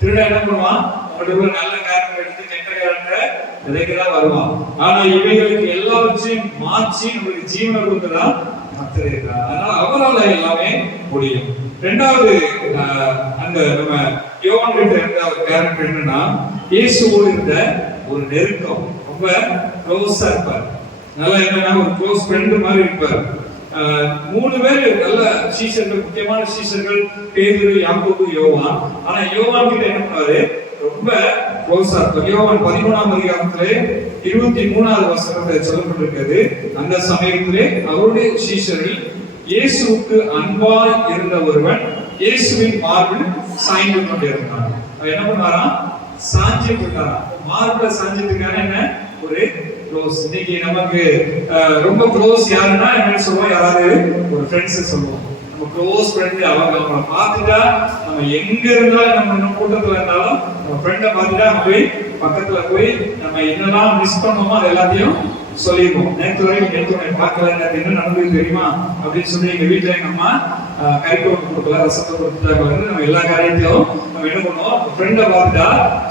திருடன் என்ன பண்ணுவான்? அவனுடைய நல்ல காரியத்தை எடுத்து கெட்ட காரியத்தை விதைக்கதான் வருவான். ஆனா இவைகளுக்கு எல்லாவற்றையும் மாற்றி நம்மளுக்கு ஜீவனை கொடுத்ததான் கர்த்தர் இருக்கிறார். அதனால அவரால் எல்லாமே முடியும். ரெண்டாவது அந்த நம்ம யோவான் கிட்ட இருந்த ஒரு கேரக்டர் என்னன்னா, இயேசுவோடு இருந்த ஒரு நெருக்கம், ரொம்ப க்ளோஸா இருப்பார். நல்லா என்னன்னா ஒரு க்ளோஸ் ஃப்ரெண்ட் மாதிரி இருப்பார். 3 பேர் நல்ல சீஷர்கள், முக்கியமான சீஷர்கள், பேதுரு, யாக்கோபு, யோவான். ஆனா யோவான் கிட்ட என்ன பண்ணாரு? ரொம்ப க்ளோஸா இருப்பார். யோவான் 13ஆம் அதிகாரத்திலே 23வது வசனத்தை சொல்லப்பட்டிருக்கிறது. அந்த சமயத்திலே அவருடைய சீஷர்கள் இயேசுவுக்கு அன்பாய் இருந்த ஒருவன் இயேசுவின் மார்பில் சாய்ந்து கொண்டிருந்தான். அவன் என்ன பண்ணாராம்? சாஞ்சிட்டு இருக்காராம். மார்பில் சாஞ்சிட்டு இருக்காரு. என்ன ஒரு க்ளோஸ். இன்னைக்கு நமக்கு ரொம்ப க்ளோஸ் யாருன்னா என்ன சொல்லுவோம்? யாராவது ஒரு ஃப்ரெண்ட்ஸ் சொல்லுவோம். நம்ம க்ளோஸ் ஃப்ரெண்ட். அவங்களை பார்த்துட்டா நம்ம எங்க இருந்தாலும், நம்ம கூட்டத்துல இருந்தாலும் நம்ம ஃப்ரெண்டை பார்த்துட்டா நம்ம போய் பக்கத்துல போய் நம்ம என்னெல்லாம் மிஸ் பண்ணோமோ அது எல்லாத்தையும் சொல்லிடுவோம். நேற்று வரைக்கும் பார்க்கல, என்ன நடந்தது தெரியுமா அப்படின்னு சொல்லி எங்க வீட்டுல எங்க அம்மா கறிக்குழம்பு கொடுக்கல, ரசத்தை கொடுத்தாங்க. நம்ம எல்லா காரியத்தையும் நம்ம என்ன பண்ணுவோம்? ஃப்ரெண்டை பார்த்துட்டா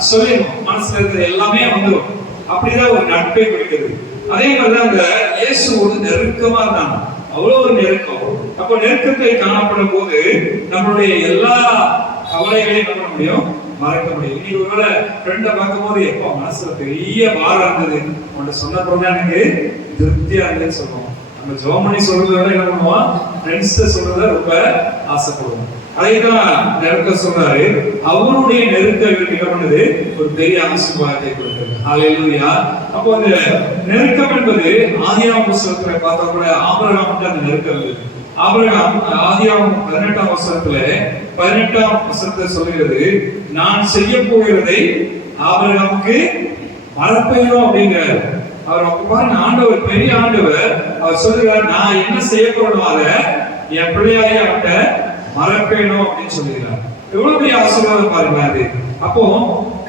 சொல்லிடுவோம். மனசுல இருக்கிற எல்லாமே வந்துடும். அப்படிதான் ஒரு நட்பை குறிக்கிறது. அதே மாதிரிதான் அந்த இயேசுவோடு நெருக்கமா இருந்தாங்க. அவ்வளவு ஒரு நெருக்கம். அப்போ நெருக்கத்தை காணப்படும் போது நம்மளுடைய எல்லா கவலைகளையும் என்ன பண்ண முடியும்? மறக்க முடியும். நீ ஒருவேளை ஃப்ரெண்டை பார்க்கும் போது எப்போ மனசுல பெரிய பாரம் இருந்தது, உன்னை சொன்னப்பறம் தான் எனக்கு திருப்தியா இருந்ததுன்னு சொல்லுவோம். நம்ம ஜோமணி சொல்றதை விட என்ன பண்ணுவோம்? ஃப்ரெண்ட்ஸ் சொல்றத ரொம்ப ஆசைப்படுவோம். அதைதான் நெருக்கம் சொல்றாரு. அவருடைய நெருக்கம் என்ன பண்ணுது? ஒரு பெரிய ஆசீர்வாதத்தை கொடுக்கிறது. ஹல்லேலூயா. அப்போ அந்த நெருக்கம் என்பது ஆதியாகம புத்தகத்துல பார்த்தா கூட ஆபிரகாமுக்கு அந்த நெருக்கம் இருந்தது. ஆபிரகாம் ஆதியாகமம் 18ஆம் வசனத்துல 18ஆம் வசனத்தை சொல்லுகிறது, நான் செய்ய போகிறதை ஆபிரகாமுக்கு மறப்பேனோ அப்படிங்கிறார். அவர் அப்ப பாருங்க, ஆண்டவர் பெரிய ஆண்டவர். அவர் சொல்லுகிறார், நான் என்ன செய்ய போறோம் அதை என் பிள்ளையாயே அவன்கிட்ட மறப்பேனோ அப்படின்னு சொல்லுகிறார். எவ்வளவு பெரிய ஆசீர்வாதம் பாருங்க அது. அப்போ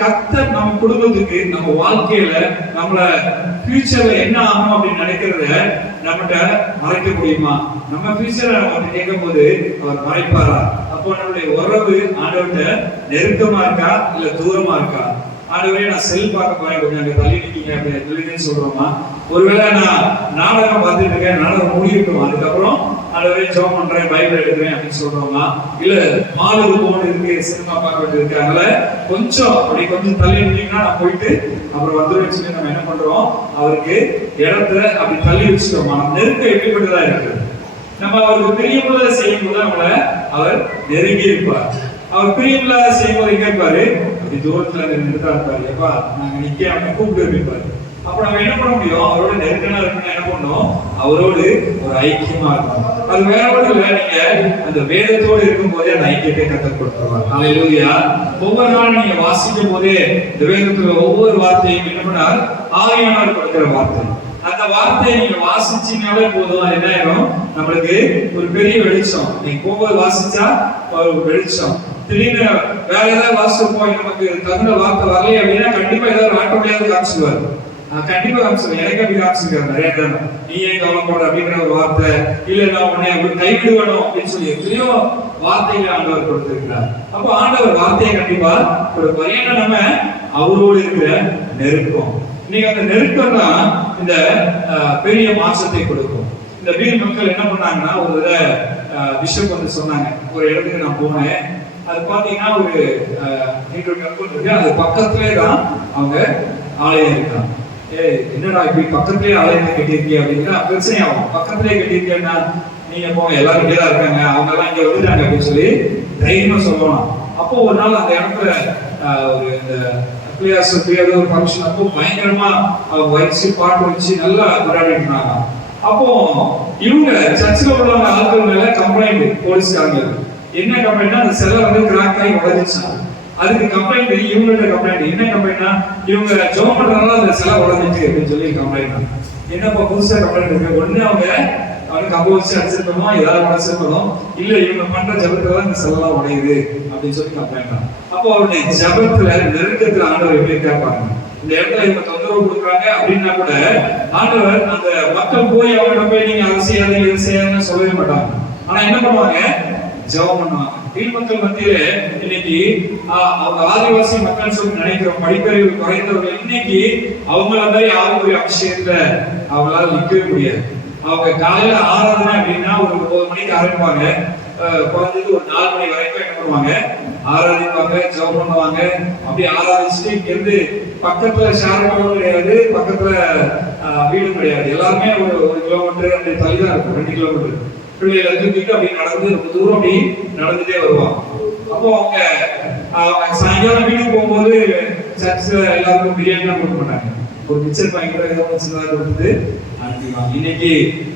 கர்த்தர் நம்ம குடும்பத்துக்கு, நம்ம வாழ்க்கையில, நம்மள ஃபியூச்சர்ல என்ன ஆகும் அப்படின்னு நினைக்கிறத நம்மகிட்ட மறைக்க முடியுமா? நம்ம ஃபியூச்சரை நம்ம கேட்கும் போது அவர் மறைப்பாரா? அப்போ நம்மளுடைய உறவு ஆண்டவர்கிட்ட நெருக்கமா இருக்கா இல்ல தூரமா இருக்கா? ஆண்டவரே நான் செல் பார்க்க போறேன், கொஞ்சம் அங்க தள்ளி நிக்கீங்க அப்படின்னு சொல்றோமா? ஒருவேளை நான் நாடகம் பார்த்துட்டு இருக்கேன், நாடகம் முடிவிட்டோம், அதுக்கப்புறம் ஆண்டவரே ஜெபம் பண்றேன், பைபிள் எடுக்கிறேன் அப்படின்னு சொல்றோமா? இல்ல மாலுக்கு போன இருக்கு, சினிமா பார்க்க வேண்டியது இருக்கு, அதனால கொஞ்சம் தள்ளி நின்னீங்கன்னா நான் போயிட்டு அப்புறம் வந்துருவேன்னு சொல்லி நம்ம என்ன பண்றோம்? அவருக்கு இடத்துல அப்படி தள்ளி வச்சுட்டோமா? நம்ம நெருக்கம் எப்படிப்பட்டதா இருக்கு? நம்ம அவருக்கு பிரியமுள்ளதை செய்யும் போது நம்மள அவர் நெருங்கி இருப்பார். அவர் பிரியமில்லாத செய்யும் போது எங்க இருப்பாரு? அப்படி தூரத்துல நின்றுதான் இருப்பாரு. எப்பா நாங்க நிக்க அவனை கூப்பிட்டு இருப்பாரு. அப்ப நம்ம என்ன பண்ண முடியும்? அவரோட நெருக்கமா இருக்குன்னு என்ன பண்ணணும்? அவரோடு ஒரு ஐக்கியமா இருக்கும். அது வேற ஒன்றும் இல்லை, நீங்க அந்த வேதத்தோடு இருக்கும் போதே அந்த ஐக்கியத்தை கற்றுக் கொடுத்துருவார். ஹல்லேலூயா. ஒவ்வொரு நாளும் நீங்க வாசிக்கும் போதே இந்த வேதத்துல ஒவ்வொரு வார்த்தையும் என்ன பண்ணார்? ஆவியானவர் கொடுக்கிற வார்த்தை. அந்த வார்த்தையை நீங்க வாசிச்சீங்கனாலே போதும், அது என்ன ஆயிடும்? நம்மளுக்கு ஒரு பெரிய வெளிச்சம். நீங்க போகும்போது வாசிச்சா ஒரு வெளிச்சம். திடீர்னு வேற ஏதாவது வாசிப்போம், நமக்கு தகுந்த வார்த்தை வரலையே அப்படின்னா கண்டிப்பா ஏதாவது ஆட்டோமையாவது காமிச்சுவாரு. கண்டிப்பா காமிச்சுருவேன். எனக்கு அப்படி காமிச்சிருக்காரு நிறைய பேர். நீ ஏன் கவலைப்படுற அப்படிங்கிற ஒரு வார்த்தை, இல்ல நான் உன்னை கைவிடுவேணும் அப்படின்னு சொல்லி எத்தனையோ வார்த்தைகளை ஆண்டவர் கொடுத்திருக்கிறார். அப்போ ஆண்டவர் வார்த்தையை கண்டிப்பா கொடுப்பார். ஏன்னா நம்ம அவரோடு இருக்கிற நெருக்கம். இன்னைக்கு அந்த நெருக்கம் தான் இந்த பெரிய மாற்றத்தை கொடுக்கும். இந்த வீர் மக்கள் என்ன பண்ணாங்கன்னா, ஒரு பிஷப் வந்து சொன்னாங்க, ஒரு இடத்துக்கு நான் போனேன், அது பாத்தீங்கன்னா ஒரு டெம்பிள் இருக்கு, அது பக்கத்திலே தான் அவங்க ஆலயம் இருக்காங்க. என்னடா இப்படி பக்கத்திலே ஆலயத்தை கட்டியிருக்கீங்க அப்படிங்கிற பிரச்சனை ஆகும். பக்கத்திலே கட்டியிருக்கேன்னா நீங்க போங்க, எல்லாரும் இங்கேதான் இருக்காங்க, அவங்க எல்லாம் இங்க வந்துட்டாங்க அப்படின்னு சொல்லி தைரியமா சொல்லலாம். அப்போ ஒரு நாள் அந்த இடத்துல ஒரு இந்த பிள்ளையார் சுற்றி ஏதோ ஒரு ஃபங்க்ஷன், அப்போ பயங்கரமா வச்சு பாட்டு வச்சு நல்லா கொண்டாடிட்டு இருந்தாங்க. அப்போ இவங்க சர்ச்சில் உள்ளவங்க ஆட்கள் மேல கம்ப்ளைண்ட் போலீஸ்காரங்க. என்ன கம்ப்ளைண்ட்னா, அந்த செல்லை வந்து கிராக் ஆகி உடஞ்சிச்சாங்க. அதுக்கு கம்ப்ளைண்ட் இவங்கள்ட்ட கம்ப்ளைண்ட். என்ன கம்ப்ளைண்ட்னா, இவங்க ஜோம் பண்றதுனால அந்த செலை உடஞ்சிச்சு அப்படின்னு சொல்லி கம்ப்ளைண்ட். என்னப்பா புதுசா கம்ப்ளைண்ட் இருக்கு? ஒண்ணு அவனுக்கு கம்ப வச்சு அடிச்சிருக்கணும், ஏதாவது உடச்சிருக்கணும், இல்ல இவங்க பண்ற ஜபத்துல இந்த செல்லாம் உடையுது அப்படின்னு சொல்லி கம்ப்ளைண்ட். அப்போ அவருடைய ஜபத்துல நெருக்கத்துல ஆண்டவர் எப்படி கேட்பாங்க? இந்த இடத்துல இவங்க தொந்தரவு கொடுக்குறாங்க அப்படின்னா கூட ஆண்டவர் அந்த மக்கள் போய் அவங்கள்ட்ட போய் நீங்க அதை செய்யாதீங்க இதை செய்யாதுன்னு சொல்லவே மாட்டாங்க. ஆனா என்ன பண்ணுவாங்க? ஜெபம் பண்ணுவாங்க. கீழ் மக்கள் மத்தியில இன்னைக்கு அவங்க ஆதிவாசி மக்கள் சொல்லி நினைக்கிறோம், படிப்பறிவு குறைந்தவர்கள். இன்னைக்கு அவங்கள மாதிரி ஆவிக்குரிய அபிஷேகத்தை அவங்களால நிற்கவே முடியாது. அவங்க காலையில ஆராதனை அப்படின்னா ஒரு 9 மணிக்கு ஆரம்பிப்பாங்க. குறைஞ்சது ஒரு 4 மணி வரைக்கும் என்ன பண்ணுவாங்க? ஆராதிப்பாங்க, ஜெபம் பண்ணுவாங்க. அப்படியே ஆராதிச்சுட்டு இங்க இருந்து பக்கத்துல ஷாரட்டோடும் கிடையாது, பக்கத்துல வீடும் கிடையாது. எல்லாருமே ஒரு கிலோமீட்டர் அப்படி தள்ளி தான் இருக்கும், 2 கிலோமீட்டர். பிள்ளைகளை தூக்கிட்டு அப்படி நடந்து ரொம்ப தூரம் அப்படி நடந்துட்டே வருவாங்க. அப்போ அவங்க சாயங்காலம் வீட்டுக்கு போகும்போது சர்ச்சில் எல்லாருக்கும் பிரியாணிலாம் கொடுக்க மாட்டாங்க. ஒரு மிச்சர் பாக்கெட் ஏதோ சின்னதாக கொடுத்துட்டு அனுப்பிடுவாங்க. இன்னைக்கு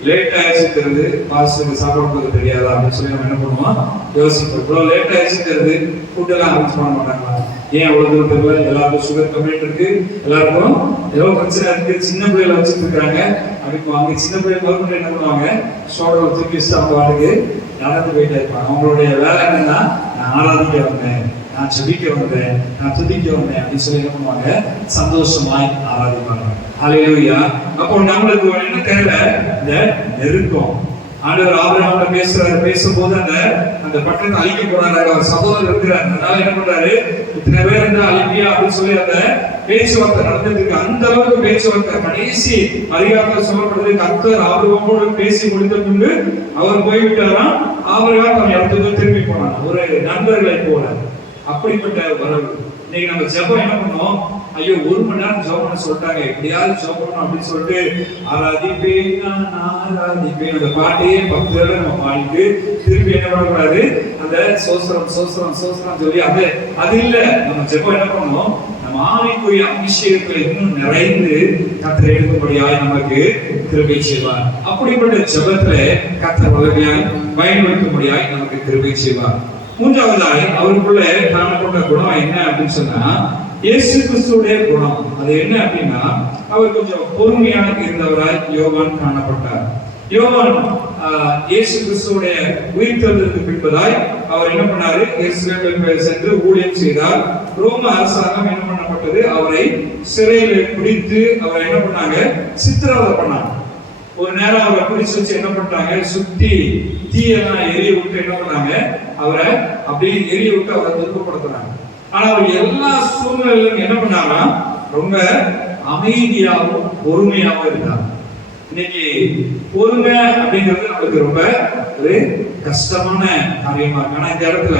லேட் ஆயிடுச்சுங்கிறது பாஸ்டருக்கு சாப்பிடுறது தெரியாதா அப்படின்னு சொல்லி நம்ம என்ன பண்ணுவோம்? யோசிப்போம். இவ்வளோ லேட் ஆயிடுச்சுங்கிறது ஃபுட்டெல்லாம் அரேஞ்ச் பண்ண மாட்டாங்களா? ஏன் அவ்வளோ தூரம் தெரியல? எல்லாருக்கும் சுகர் கம்ப்ளைண்ட் இருக்கு, எல்லாருக்கும் ஏதோ பிரச்சனை இருக்கு, சின்ன பிள்ளைகளை வச்சுட்டு இருக்கிறாங்க அப்படின்னு வாங்க. சின்ன பிள்ளைங்க மறுபடியும் என்ன பண்ணுவாங்க? சோடவை தூக்கி வச்சுட்டு அவங்க வாடகை நடந்து போயிட்டே இருப்பாங்க. அவங்களுடைய வேலை என்னன்னா, நான் ஆராதிக்க வந்தேன், நான் செபிக்க வந்தேன், நான் துதிக்க வந்தேன் அப்படின்னு சொல்லி என்ன பண்ணுவாங்க? சந்தோஷமாய் ஆராதிப்பாங்க. ஹல்லேலூயா. அப்போ நம்மளுக்கு என்ன தேவை? இந்த நெருக்கம். ஆண்டவர் ஆபிரகாம்கிட்ட பேசுறாரு. பேசும்போது அந்த பட்டணத்தை அழிக்க போறாரு, அவர் சகோதரர் இருக்கிறார். அதனால என்ன பண்றாரு? இத்தனை பேர் இருந்தா அழிப்பியா அப்படின்னு சொல்லி அந்த பேச்சுவார்த்தை நடந்துட்டு இருக்கு. அந்த அளவுக்கு பேச்சுவார்த்தை கடைசி அதிகாரத்தில் சொல்லப்படுறது, கர்த்தர் ஆபிரகாமோடு பேசி முடித்த பின்பு அவர் போய்விட்டாராம். ஆபிரகாம் தன் இடத்துக்கு திரும்பி போனார், ஒரு நண்பர்களை போல. அப்படிப்பட்ட வரவு. இன்னைக்கு நம்ம ஜெபம் என்ன பண்ணோம்? ஐயோ 1 மணி நேரம் ஜெபம் பண்ண சொல்லிட்டாங்க, எப்படியாவது ஜெபம் பண்ணணும் அப்படின்னு சொல்லிட்டு ஆராதிப்பேன் அந்த பாட்டையே 10 தடவை நம்ம பாடிட்டு திருப்பி என்ன பண்ணக்கூடாது? அந்த சோஸ்திரம் சோஸ்திரம் சோஸ்திரம் சொல்லி அது இல்ல. நம்ம ஜெபம் என்ன பண்ணணும்? நம்ம ஆவிக்குரிய அபிஷேகத்துல இன்னும் நிறைந்து கர்த்தர் எடுக்கும்படியாய் நமக்கு கிருபை செய்வார். அப்படிப்பட்ட ஜெபத்துல கர்த்தர் வல்லமையாய் பயன்படுத்தும்படியாய் நமக்கு கிருபை செய்வார். மூன்றாவதாய் அவருக்குள்ள காணப்பட்ட குணம் என்ன அப்படின்னு சொன்னா, இயேசு கிறிஸ்துடைய குணம். அது என்ன அப்படின்னா, அவர் கொஞ்சம் பொறுமையாக இருந்தவராய் யோவான் காணப்பட்டார். யோவான் இயேசு கிறிஸ்துடைய உயிர்த்தெழுதலுக்கு பின்பதாய் அவர் என்ன பண்ணாரு? எருசலேமுக்கு சென்று ஊழியம் செய்தார். ரோம அரசாங்கம் என்ன பண்ணப்பட்டது? அவரை சிறையில் பிடித்து அவர் என்ன பண்ணாங்க? சித்திரவதை பண்ணாங்க. ஒரு நேரம் அவரை பிடிச்சு வச்சு என்ன பண்றாங்க? சுத்தி தீயெல்லாம் எரிய விட்டு என்ன பண்ணாங்க? அவரை அப்படியே எரிய விட்டு அவரை துன்பப்படுத்துறாங்க. ஆனா அவர் எல்லா சூழ்நிலையிலும் என்ன பண்ணாங்க? ரொம்ப அமைதியாகவும் பொறுமையாகவும் இருந்தாங்க. இன்னைக்கு பொறுமை அப்படிங்கிறது நமக்கு ரொம்ப ஒரு கஷ்டமான காரியமா இருக்கு. ஆனா இந்த இடத்துல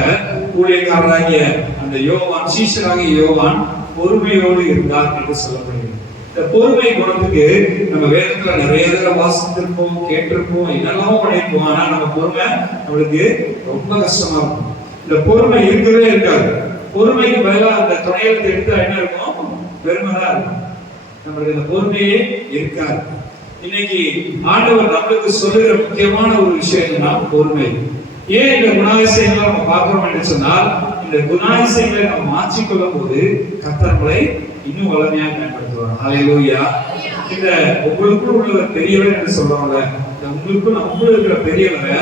ஊழியக்காரராகிய அந்த யோவான், சீஷராகிய யோவான் பொறுமையோடு இருந்தார் என்று சொல்லப்படுகிறது. இந்த பொறுமை குணத்துக்கு நம்ம வேதத்துல நிறைய தடவை வாசித்திருப்போம், கேட்டிருப்போம், என்னெல்லாமோ பண்ணிருப்போம். ஆனா நம்ம பொறுமை நம்மளுக்கு ரொம்ப கஷ்டமா இருக்கும். இந்த பொறுமை இருக்கவே இருக்காது. பொறுமைக்கு பதிலாக அந்த துணையத்தை எடுத்தா என்ன இருக்கும்? பெருமை தான் இருக்கும். நம்மளுக்கு இந்த பொறுமையே இருக்காது. இன்னைக்கு ஆண்டவர் நம்மளுக்கு சொல்லுகிற முக்கியமான ஒரு விஷயம் என்னன்னா பொறுமை. ஏன் இந்த குணாதிசயங்களை நம்ம பார்க்கிறோம் என்று சொன்னால், இந்த குணாதிசயங்களை நம்ம மாற்றிக்கொள்ளும் போது கர்த்தர் நம்மளை இன்னும் வல்லமையாக பயன்படுத்துவார். ஹல்லேலூயா. இந்த உங்களுக்குள் உள்ளவர் பெரியவர் என்று சொல்றோம்ல, இந்த உங்களுக்குள் நமக்குள்ள இருக்கிற பெரியவரை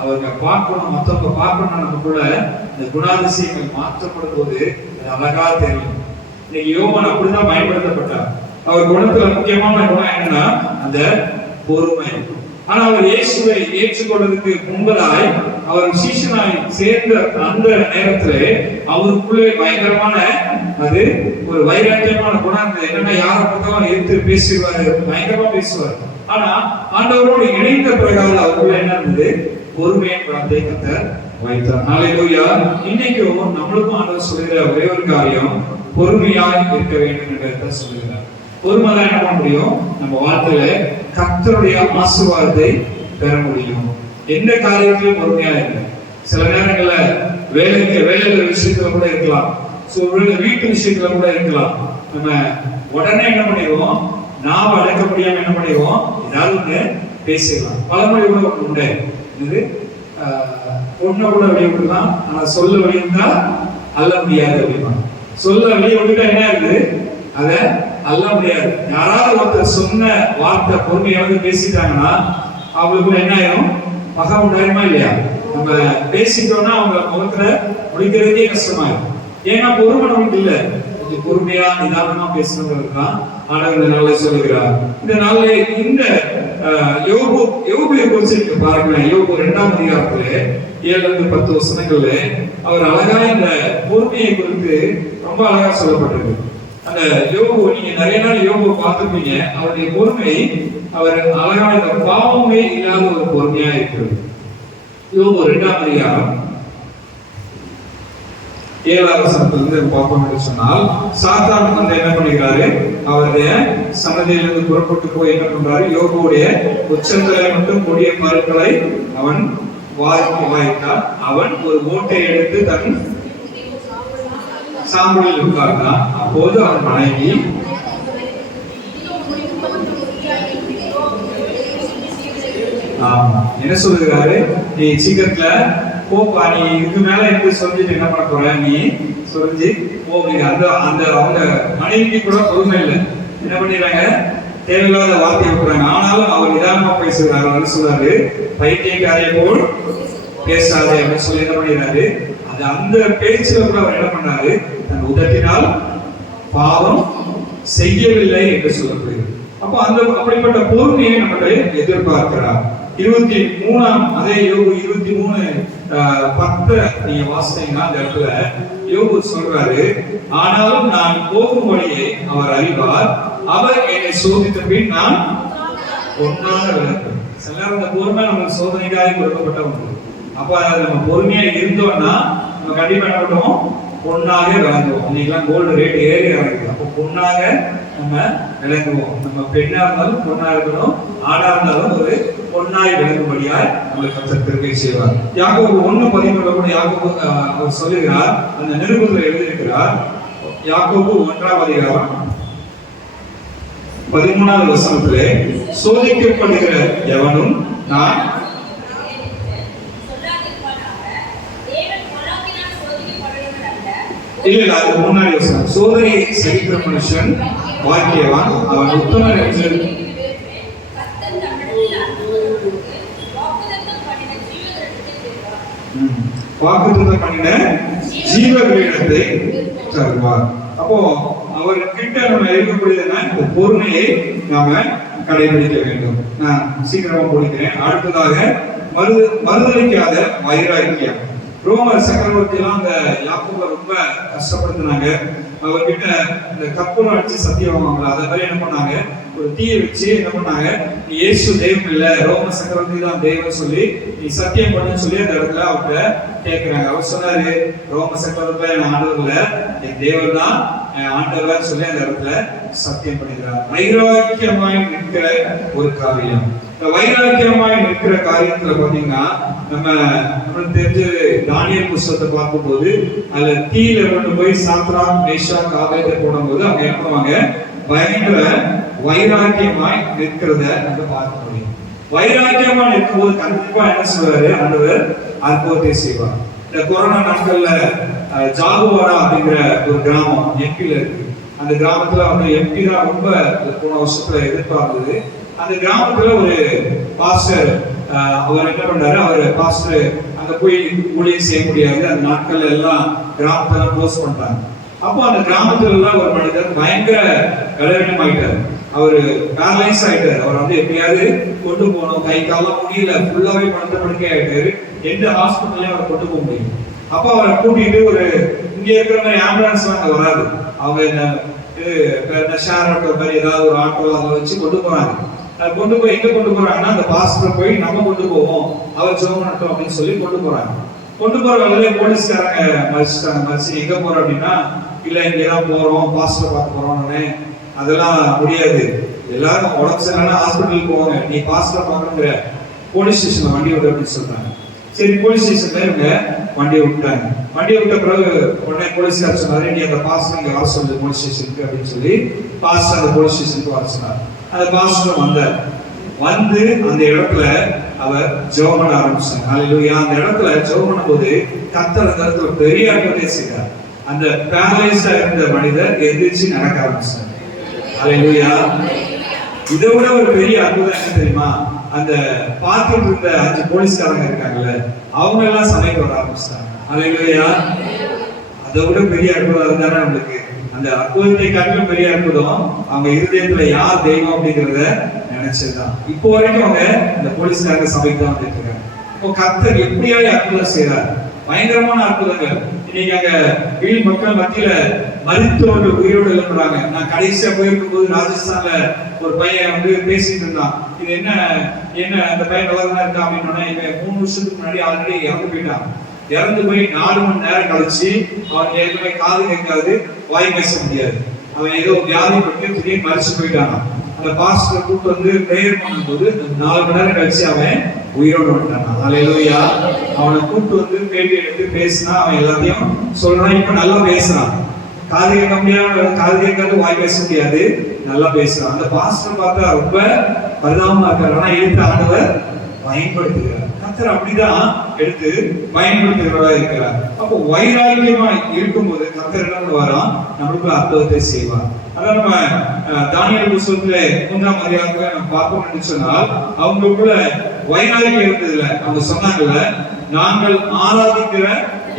அவங்க பார்க்கணும், மற்றவங்க பார்க்கணும். நமக்குள்ள இந்த குணாதிசயங்கள் மாற்றப்படும் போது அது அழகா தெரியும். இன்னைக்கு யோவான் அப்படிதான் பயன்படுத்தப்பட்டார். அவர் குணத்துல முக்கியமான குணம் என்னன்னா அந்த பொறுமை. ஆனா அவர் இயேசுவை ஏற்றுக்கொள்வதற்கு முன்பதாய் அவர் சீஷனாய் சேர்ந்த அந்த நேரத்திலே அவருக்குள்ளே பயங்கரமான அது ஒரு வைராக்கியமான குணம். என்னன்னா யாரை பார்த்தாலும் எடுத்து பேசுவாரு, பயங்கரமா பேசுவார். ஆனா ஆண்டவரோடு இணைந்த பிறகு அவருக்குள்ள என்ன இருந்தது? பொறுமையின் குணத்தை கர்த்தர் வைத்தார். ஹல்லேலூயா. இன்னைக்கும் நம்மளுக்கும் ஆண்டவர் சொல்லுகிற ஒரே ஒரு காரியம், பொறுமையாய் இருக்க வேண்டும் என்று சொல்லுகிறார். பொறுமைதான் என்ன பண்ண முடியும்? நம்ம வாழ்க்கையில கர்த்தருடைய ஆசீர்வாதத்தை பெற முடியும். எந்த காரியத்திலும் பொறுமையா இருக்கு. சில நேரங்கள்ல வேலையில விஷயத்துல கூட இருக்கலாம், வீட்டு விஷயத்துல கூட இருக்கலாம். நம்ம உடனே என்ன பண்ணிடுவோம்? நாம் அடக்க முடியாம என்ன பண்ணிடுவோம்? ஏதாவது ஒண்ணு பேசிடலாம். பழமொழி கூட ஒண்ணு உண்டு, இது பொண்ணை கூட வெளியே விடலாம், ஆனா சொல்ல வெளியிருந்தா அல்ல முடியாது அப்படின்னா. சொல்ல வெளியே விட்டுட்டா என்ன இருக்குது? அதை அல்ல முடியாது. யாராவது ஒருத்தர் சொன்ன வார்த்தை பொறுமையாவது பேசிட்டாங்கன்னா அவங்களுக்கு என்ன ஆயிரும்? பகை உண்டாயிருமா இல்லையா? நம்ம பேசிட்டோம்னா அவங்க முகத்துல முடிக்கிறதுக்கே கஷ்டமாயிரும். ஏன்னா பொறுமை நமக்கு இல்லை. கொஞ்சம் பொறுமையா நிதானமா பேசணுங்கிறது தான் ஆண்டவர் இந்த நாளில் சொல்லுகிறார். இந்த நாளில் இந்த யோபுவை குறிச்சு நீங்க பாருங்களேன். யோபு 2ஆம் அதிகாரத்துல 7-10 வசனங்கள்ல அவர் அழகா இந்த பொறுமையை குறித்து ரொம்ப அழகா சொல்லப்பட்டிருக்கு. அந்த யோபு, நீங்க நிறைய நாள் யோபுவை பார்த்திருப்பீங்க. அவருடைய பொறுமை, அவர் அழகா இந்த பாவமே இல்லாத ஒரு பொறுமையா இருக்கிறது. யோபு 2ஆம் அதிகாரம் 7ஆம் வசனத்திலிருந்து பார்ப்போம் என்று சொன்னால், சாத்தான் வந்து என்ன பண்ணுகிறாரு, அவருடைய சன்னதியிலிருந்து புறப்பட்டு போய் என்ன பண்றாரு, யோபுடைய உச்சந்தலை மட்டும் கொடிய பருக்களை அவன் வாய்த்தான். அவன் ஒரு ஓட்டை எடுத்து தன் சாம்பலில் உட்கார்ந்தான். அப்போது அவன் மனைவி என்ன சொல்லுகிறாரு, நீ சீக்கிரத்துல போப்பா, நீ இதுக்கு மேல எப்படி சொல்லிட்டு என்ன பண்ண போற, நீ சொல்லி போவீங்க. அந்த அந்த அவங்க மனைவிக்கு கூட பொறுமை இல்லை. என்ன பண்ணிடுறாங்க, தேவையில்லாத வார்த்தையை விட்டுறாங்க. ஆனாலும் அவர் நிதானமா பேசுகிறார். அவர் சொல்றாரு, பைத்தியக்காரையை போல் பேசாதே அப்படின்னு சொல்லி என்ன பண்ணிடுறாரு. அது அந்த பேச்சுல கூட அவர் என்ன பண்ணாரு, தன் உதட்டினால் பாவம் செய்யவில்லை என்று சொல்லப்படுகிறது. அப்போ அந்த அப்படிப்பட்ட பொறுமையை நம்மளை எதிர்பார்க்கிறார். 23ஆம் அதே யோபு 23:10 நீங்க வாசித்தீங்கன்னா அந்த இடத்துல யோபு சொல்றாரு, ஆனாலும் நான் போகும் வழியை அவர் அறிவார், அவர் என்னை சோதித்த பின் நான் பொன்னாக விளக்குவேன். சில நேரம் அந்த பொறுமை நமக்கு சோதனைக்காக கொடுக்கப்பட்ட ஒன்று. அப்ப நம்ம பொறுமையா இருந்தோம்னா நம்ம கண்டிப்பா என்ன பண்ணுவோம், பொன்னாக விளங்குவோம். இன்னைக்கெல்லாம் கோல்டு ரேட் ஏறி இறங்குது. அப்போ பொன்னாக நம்ம விளங்குவோம். நம்ம பெண்ணா இருந்தாலும் பொண்ணா இருக்கணும், ஆணா இருந்தாலும் ஒரு பொன்னாய் விளங்கும்படியாய் நம்மளுக்கு கர்த்தர் கிருபை செய்வார். யாக்கோபு 1:13 யாக்கோபு அவர் சொல்லுகிறார், அந்த நிருபத்தில் எழுதியிருக்கிறார். யாக்கோபு 1ஆம் அதிகாரம் 13வது வசனத்திலே, சோதிக்கப்படுகிற எவனும் நான் இல்ல அதுக்கு முன்னாடி வசனம், சோதனை சகிக்கிற மனுஷன் பாக்கியவான், அவன் உத்தமன் என்று வாக்குத்தத்தம் பண்ணின ஜீவ கிரீடத்தை தருவார். அப்போ அவர்கிட்ட நம்ம இருக்கக்கூடியதுன்னா இந்த பொறுமையை நாம கடைபிடிக்க வேண்டும். நான் சீக்கிரமா முடிக்கிறேன். அடுத்ததாக மறுதளிக்காத வைராக்கியம். ரோமர் சக்கரவர்த்தி எல்லாம் அந்த யாக்கோபை ரொம்ப கஷ்டப்படுத்தினாங்க. அவர்கிட்ட இந்த கப்பலை அடிச்சு சத்தியம் வாங்கல, அதை மாதிரி என்ன பண்ணாங்க, ஒரு தீயை வச்சு என்ன பண்ணாங்க, நீ இயேசு தெய்வம் இல்ல, ரோம சக்கரவர்த்தி தான் தெய்வம் சொல்லி நீ சத்தியம் பண்ணு சொல்லி அந்த இடத்துல அவர்கிட்ட கேட்கிறாங்க. அவர் சொன்னாரு, ரோம சக்கரவர்த்தி என் ஆண்டவர் இல்ல, என் தேவன் தான் ஆண்டவர் சொல்லி அந்த இடத்துல சத்தியம் பண்ணுகிறார். வைராக்கியமாய் நிற்கிற ஒரு காரியம். இந்த வைராக்கியமாய் நிற்கிற காரியத்துல பாத்தீங்கன்னா நம்மளுக்கு தெரிஞ்சது தானியேல் புஸ்தகத்தை பார்க்கும்போது அதுல தீயில கொண்டு போய் சாத்ராக் மேஷாக் ஆபேத்தை போடும்போது அவங்க என்ன பண்ணுவாங்க, பயங்கர வைராக்கியமாய் நிற்கிறத நம்ம பார்க்க முடியும். வைராக்கியமா நிற்கும்போது கண்டிப்பா என்ன சொல்றாரு, ஆண்டவர் அற்புதத்தை செய்வார். இந்த கொரோனா நாட்கள்ல ஜாகுவாரா அப்படிங்கிற ஒரு கிராமம் எம்பில இருக்கு. அந்த கிராமத்துல வந்து எம்பி தான் ரொம்ப போன வருஷத்துல எதிர்பார்த்தது. அந்த கிராமத்துல ஒரு பாஸ்டர் அவர் என்ன பண்றாரு, அவர் பாஸ்டர் அங்க போய் ஊழியம் செய்ய முடியாது. அந்த நாட்கள் எல்லாம் கிராமத்துல க்ளோஸ் பண்ணிட்டாங்க. அப்போ அந்த கிராமத்துல எல்லாம் ஒரு மனிதர் பயங்கர கலவீனம் ஆயிட்டாரு. அவரு பேரலைஸ் ஆயிட்டாரு. அவர் வந்து எப்படியாவது கொண்டு போகணும், கை காலம் முடியல, ஃபுல்லாவே படுக்கை ஆயிட்டாரு. எந்த ஹாஸ்பிட்டல்லையும் அவரை கொண்டு போக முடியும். அப்போ அவரை கூட்டிட்டு ஒரு இங்க இருக்கிற மாதிரி ஆம்புலன்ஸ் அங்க வராது. அவங்க இந்த ஷேர் ஆட்டோ மாதிரி ஏதாவது ஒரு ஆட்டோ அதை வச்சு கொண்டு போறாங்க. கொண்டு போய் எங்க கொண்டு போறாங்கன்னா, அந்த பாஸ்டர் போய் நம்ம கொண்டு போவோம், அவர் ஜெபம் பண்ணட்டும் அப்படின்னு சொல்லி கொண்டு போறாங்க. கொண்டு போற வேலையில போலீஸ்காரங்க மறிச்சு எங்க போறோம் அப்படின்னா, இல்ல இங்கதான் போறோம், பாஸ்டர் பார்க்க போறோம்னு. அதெல்லாம் முடியாது, எல்லாரும் உடம்பு சரியில்லைன்னா ஹாஸ்பிட்டலுக்கு போவாங்க, நீ பாஸ்டர் பார்க்கணுங்கிற போலீஸ் ஸ்டேஷன்ல வண்டி விடு அப்படின்னு சொல்றாங்க. சரி, போலீஸ் ஸ்டேஷன்ல இவங்க வண்டியை விட்டாங்க. வண்டியை விட்ட பிறகு உடனே போலீஸ்காரர் சொன்னாரு, நீ அந்த பாஸ்டர் இங்க வர சொல்லு போலீஸ் ஸ்டேஷனுக்கு அப்படின்னு சொல்லி பாஸ்டர் அந்த போலீஸ் ஸ்டேஷனுக்கு வர சொன்னார். அந்த பாஸ்டர் வந்தார். வந்து அந்த இடத்துல அவர் ஜெபம் பண்ண ஆரம்பிச்சாங்க. ஹல்லேலூயா. அந்த இடத்துல ஜெபம் பண்ணும்போது கர்த்தர் அந்த இடத்துல பெரிய அற்புதத்தை செய்தார். அந்த பேரலைஸா இருந்த மனிதர் எந்திரிச்சு நடக்க ஆரம்பிச்சார். ஹல்லேலூயா. இதை விட ஒரு பெரிய அற்புதம் என்ன தெரியுமா, அந்த பார்த்துட்டு இருந்த 5 போலீஸ்காரங்க இருக்காங்கல்ல, அவங்க எல்லாம் சமைக்க வர ஆரம்பிச்சிட்டாங்க. ஹல்லேலூயா. அதை விட பெரிய அற்புதம் அதுதானே நம்மளுக்கு. அந்த அற்புதத்தை காட்டிலும் பெரிய அற்புதம் அவங்க இருதயத்துல யார் தெய்வம் அப்படிங்கிறத நினைச்சதுதான். இப்போ வரைக்கும் அவங்க இந்த போலீஸ்காரங்க சபைக்கு தான் வந்துட்டு இருக்காங்க. இப்போ கர்த்தர் எப்படியாவது அற்புதம் செய்யறார், பயங்கரமான அற்புதங்கள். இன்னைக்கு அங்க வீண் மக்கள் மத்தியில மருத்துவர்கள் உயிரோடு எழுப்புறாங்க. நான் கடைசியா போயிருக்கும் போது ராஜஸ்தான்ல ஒரு பையன் வந்து பேசிட்டு இருந்தான். இது என்ன அந்த பையன் நல்லா தான் இருக்கா அப்படின்னா, இவன் 3 வருஷத்துக்கு முன்னாடி ஆல்ரெடி இறந்து போயிட்டான். இறந்து போய் 4 மணி நேரம் கழிச்சு அவன் ஏற்கனவே காது கேட்காது, வாய் பேச முடியாது. அவன் ஏதோ வியாதிப்பட்டு திடீர்னு மறிச்சு போயிட்டான். அந்த பாஸ்டர் கூப்பிட்டு வந்து பிரேயர் பண்ணும்போது 4 மணி நேரம் கழிச்சு அவன் உயிரோடு வந்துட்டான். ஹல்லேலூயா. அவனை கூப்பிட்டு வந்து பேட்டி எடுத்து பேசினா அவன் எல்லாத்தையும் சொல்றான். இப்ப நல்லா பேசுறான். காது கேட்க முடியாது, காது கேட்காது, வாய் பேச முடியாது, நல்லா பேசுறான். அந்த பாஸ்டர் பார்த்தா ரொம்ப பரிதாபமா இருக்காரு. ஆனா எடுத்து ஆண்டவர் பயன்படுத்துகிறார். கர்த்தர் அப்படிதான் எடுத்து பயன்படுத்துகிறவரா இருக்கிறார். அப்போ வைராக்கியமா இருக்கும்போது கர்த்தர் என்ன பண்ணுவாராம், நம்மளுக்கு அற்புதத்தை செய்வார். அதான் நம்ம தானியேல் புத்தகத்துல 3ஆம் அதிகாரத்துல நம்ம பார்ப்போம்னு சொன்னால் அவங்களுக்குள்ள வைராக்கியம் இருந்ததுல அவங்க சொன்னாங்கல்ல, நாங்கள் ஆராதிக்கிற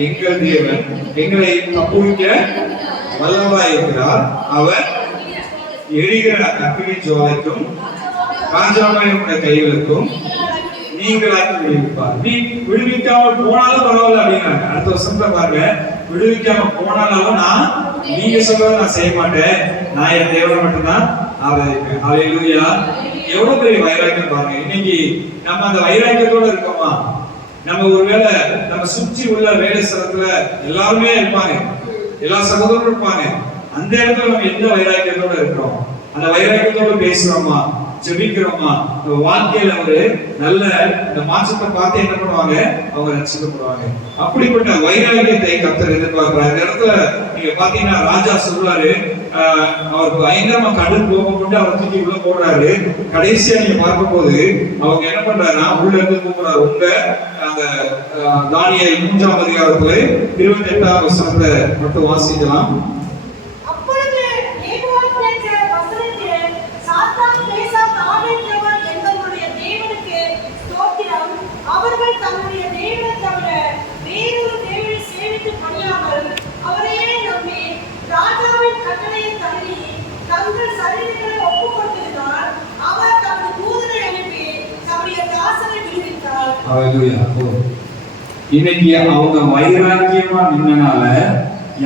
எங்கள் தேவன் எங்களை தப்புவிக்க வல்லவராய் இருக்கிறார். அவர் எரிகிற அக்கினி ஜுவாலைக்கும் ராஜாவுடைய கைகளுக்கும் நீங்களாக்கி விடுவிப்பார். நீ விடுவிக்காமல் போனாலும் பரவாயில்ல அப்படின்னாங்க. அடுத்த வருஷத்துல பாருங்க, விடுவிக்காம போனாலும் நான் நீங்க சொல்றதை நான் செய்ய மாட்டேன், நான் என் தேவனை மட்டும்தான் ஆராதிப்பேன். ஹல்லேலூயா. எவ்வளவு பெரிய வைராக்கியம் பாருங்க. இன்னைக்கு நம்ம அந்த வைராக்கியத்தோட இருக்கோமா? நம்ம ஒருவேளை நம்ம சுற்றி உள்ள வேலை ஸ்தலத்துல எல்லாருமே இருப்பாங்க, எல்லா சகோதரரும் இருப்பாங்க. அந்த இடத்துல நம்ம எந்த வைராக்கியத்தோட இருக்கிறோம்? அந்த வைராக்கியத்தோட பேசுறோமா, ஜெபிக்கிறோமா? நம்ம வாழ்க்கையில ஒரு நல்ல இந்த மாற்றத்தை பார்த்து என்ன பண்ணுவாங்க, அவங்க ரட்சிக்கப்படுவாங்க. அப்படிப்பட்ட வைராக்கியத்தை கர்த்தர் எதிர்பார்க்கிறார். இந்த இடத்துல நீங்க பாத்தீங்கன்னா ராஜா சொல்றாரு, அவர் பயங்கரமா கடும் கோபம் கொண்டு அவர் தூக்கி உள்ள போடுறாரு. கடைசியா நீங்க பார்க்கும் போது அவங்க என்ன பண்றாருன்னா உள்ள இருந்து கூப்பிடுறாரு. உங்க அந்த தானியேல் 3ஆம் அதிகாரத்துல 28ஆம் வசனத்தை மட்டும் வாசிக்கலாம். அவர்கள் தம்முடைய தேவனை தவிர வேறொரு தேவனை சேவித்து பணியாமல் அவரையே நம்பி ராஜாவின் கட்டளையை தள்ளி தங்கள் சரீரங்களை ஒப்புக் கொடுத்திருந்தார். அவர் தமது தூதனை அனுப்பி தம்முடைய தாசனை விடுவித்தார். ஹல்லேலூயா. இன்னைக்கு அவங்க வைராக்கியமா நின்னனால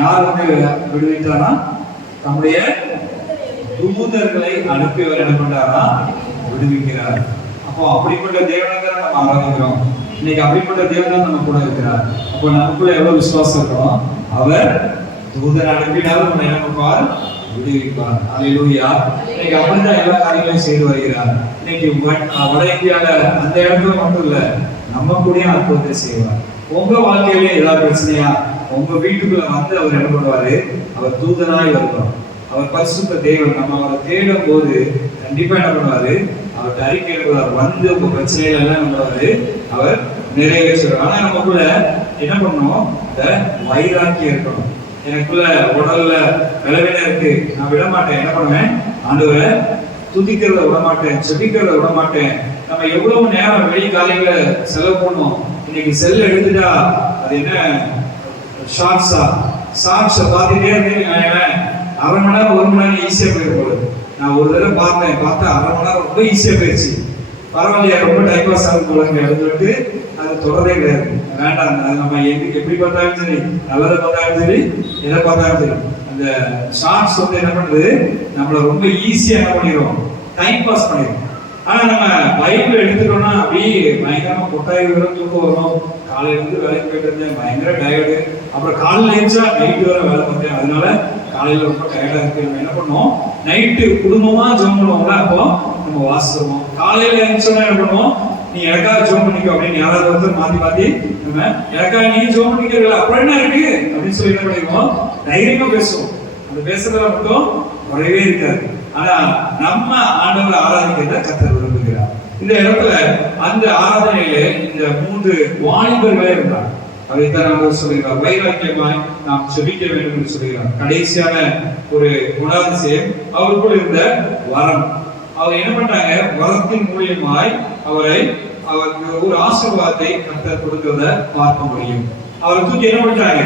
யார் வந்து விடுவித்தாரா? தம்முடைய தூதர்களை அனுப்பி அவர் என்ன பண்றாரா? விடுவிக்கிறார். அப்போ அப்படிப்பட்ட தேவனை தான் நம்ம ஆராதிக்கிறோம். இன்னைக்கு அப்படிப்பட்ட தேவன் தான் நம்ம கூட இருக்கிறார். அப்போ நமக்குள்ள எவ்வளவு விசுவாசம் இருக்கணும்? அவர் தூதரை அனுப்பினாலும் நம்ம என்ன பண்ணுவார்? விடுவிப்பார். ஹல்லேலூயா. இன்னைக்கு அப்படிதான் எல்லா காரியங்களையும் செய்து வருகிறார். இன்னைக்கு வட இந்தியால அந்த இடத்துல மட்டும் இல்ல, நம்ம கூட அற்புதத்தை செய்வார். உங்க வாழ்க்கையிலே ஏதாவது பிரச்சனையா உங்க வீட்டுக்குள்ள வந்து அவர் என்ன பண்ணுவாரு? அவர் தூதனாய் வருவார். அவர் பரிசுத்த தேவன். நம்ம அவரை தேடும் போது கண்டிப்பா என்ன பண்ணுவாரு? அவர் அறிக்கை எழுதுவார். வந்து உங்க பிரச்சனைகள் எல்லாம் பண்ணுவாரு, அவர் நிறைவேற்றுவார். ஆனா நமக்குள்ள என்ன பண்ணணும்? இந்த வைராக்கியம் இருக்கணும். எனக்குள்ள உடல்ல விளைவின இருக்கு, நான் விட மாட்டேன். என்ன பண்ணுவேன்? ஆண்டவரை துதிக்கிறத விட மாட்டேன், செபிக்கிறத விட மாட்டேன். நம்ம எவ்வளவு நேரம் வெளி காலையில செலவு பண்ணுவோம். இன்னைக்கு செல் எடுத்துட்டா அது என்ன ஷார்ட்ஸா பார்த்துட்டே இருந்தேன். 1/2 மணி நேரம் 1 மணி நேரம் ஈஸியா போயிடும். நான் ஒரு தடவை பார்த்தா 1/2 மணி நேரம் ரொம்ப ஈஸியா போயிடுச்சு. பரவாயில்லையா, ரொம்ப டைம் பாஸ் ஆகும் போலங்க எடுத்துட்டு அது தொடரவே கிடையாது. வேண்டாம், அது நம்ம எப்படி பார்த்தாலும் சரி, நல்லதை பார்த்தாலும் சரி, எதை பார்த்தாலும் சரி, அந்த ஷார்ட்ஸ் வந்து என்ன பண்ணுது, நம்மள ரொம்ப ஈஸியா என்ன பண்ணிடும், டைம் பாஸ் பண்ணிடும். ஆனா நம்ம பைபிள் எடுத்துட்டோம்னா அப்படியே பயங்கரமா கொட்டாய் வரும், தூக்கம் வரும். காலையில இருந்து வேலைக்கு போயிட்டு இருந்தேன், பயங்கர டயர்டு. அப்புறம் காலையில எழுந்தா நைட்டு வர வேலை பார்த்தேன், அதனால காலையில ரொம்ப டயர்டா இருக்கு. நம்ம என்ன பண்ணுவோம்? நைட்டு குடும்பமா ஜெபம் பண்ணுவோம்ல, அப்போ நம்ம வாசிப்போம். காலையில எழுந்தோம்னா என்ன பண்ணுவோம்? நீ எனக்காக ஜெபம் பண்ணிக்கோ அப்படின்னு யாராவது ஒருத்தர் மாத்தி நம்ம எனக்காக நீ ஜெபம் பண்ணிக்கிறீங்களா, அப்புறம் என்ன இருக்கு அப்படின்னு சொல்லி என்ன பண்ணிடுவோம்? தைரியமா பேசுவோம். அந்த பேசுறதுல மட்டும் குறைவே இருக்காது. ஆனா நம்ம ஆண்டவரை ஆராதிக்கிறத கர்த்தர் விரும்புகிறார். இந்த இடத்துல அந்த ஆராதனையில இந்த 3 வாலிபர்களே இருந்தார். அதைத்தான் நம்ம சொல்லுகிறார், வைராக்கியமாய் நாம் செபிக்க வேண்டும் என்று சொல்லுகிறார். கடைசியான ஒரு குணாதிசயம் அவருக்குள் இருந்த வரம். அவர் என்ன பண்ணாங்க? வரத்தின் மூலியமாய் அவருக்கு ஒரு ஆசீர்வாதத்தை கர்த்தர் கொடுக்கிறத பார்க்க முடியும். அவரை தூக்கி என்ன பண்ணிட்டாங்க?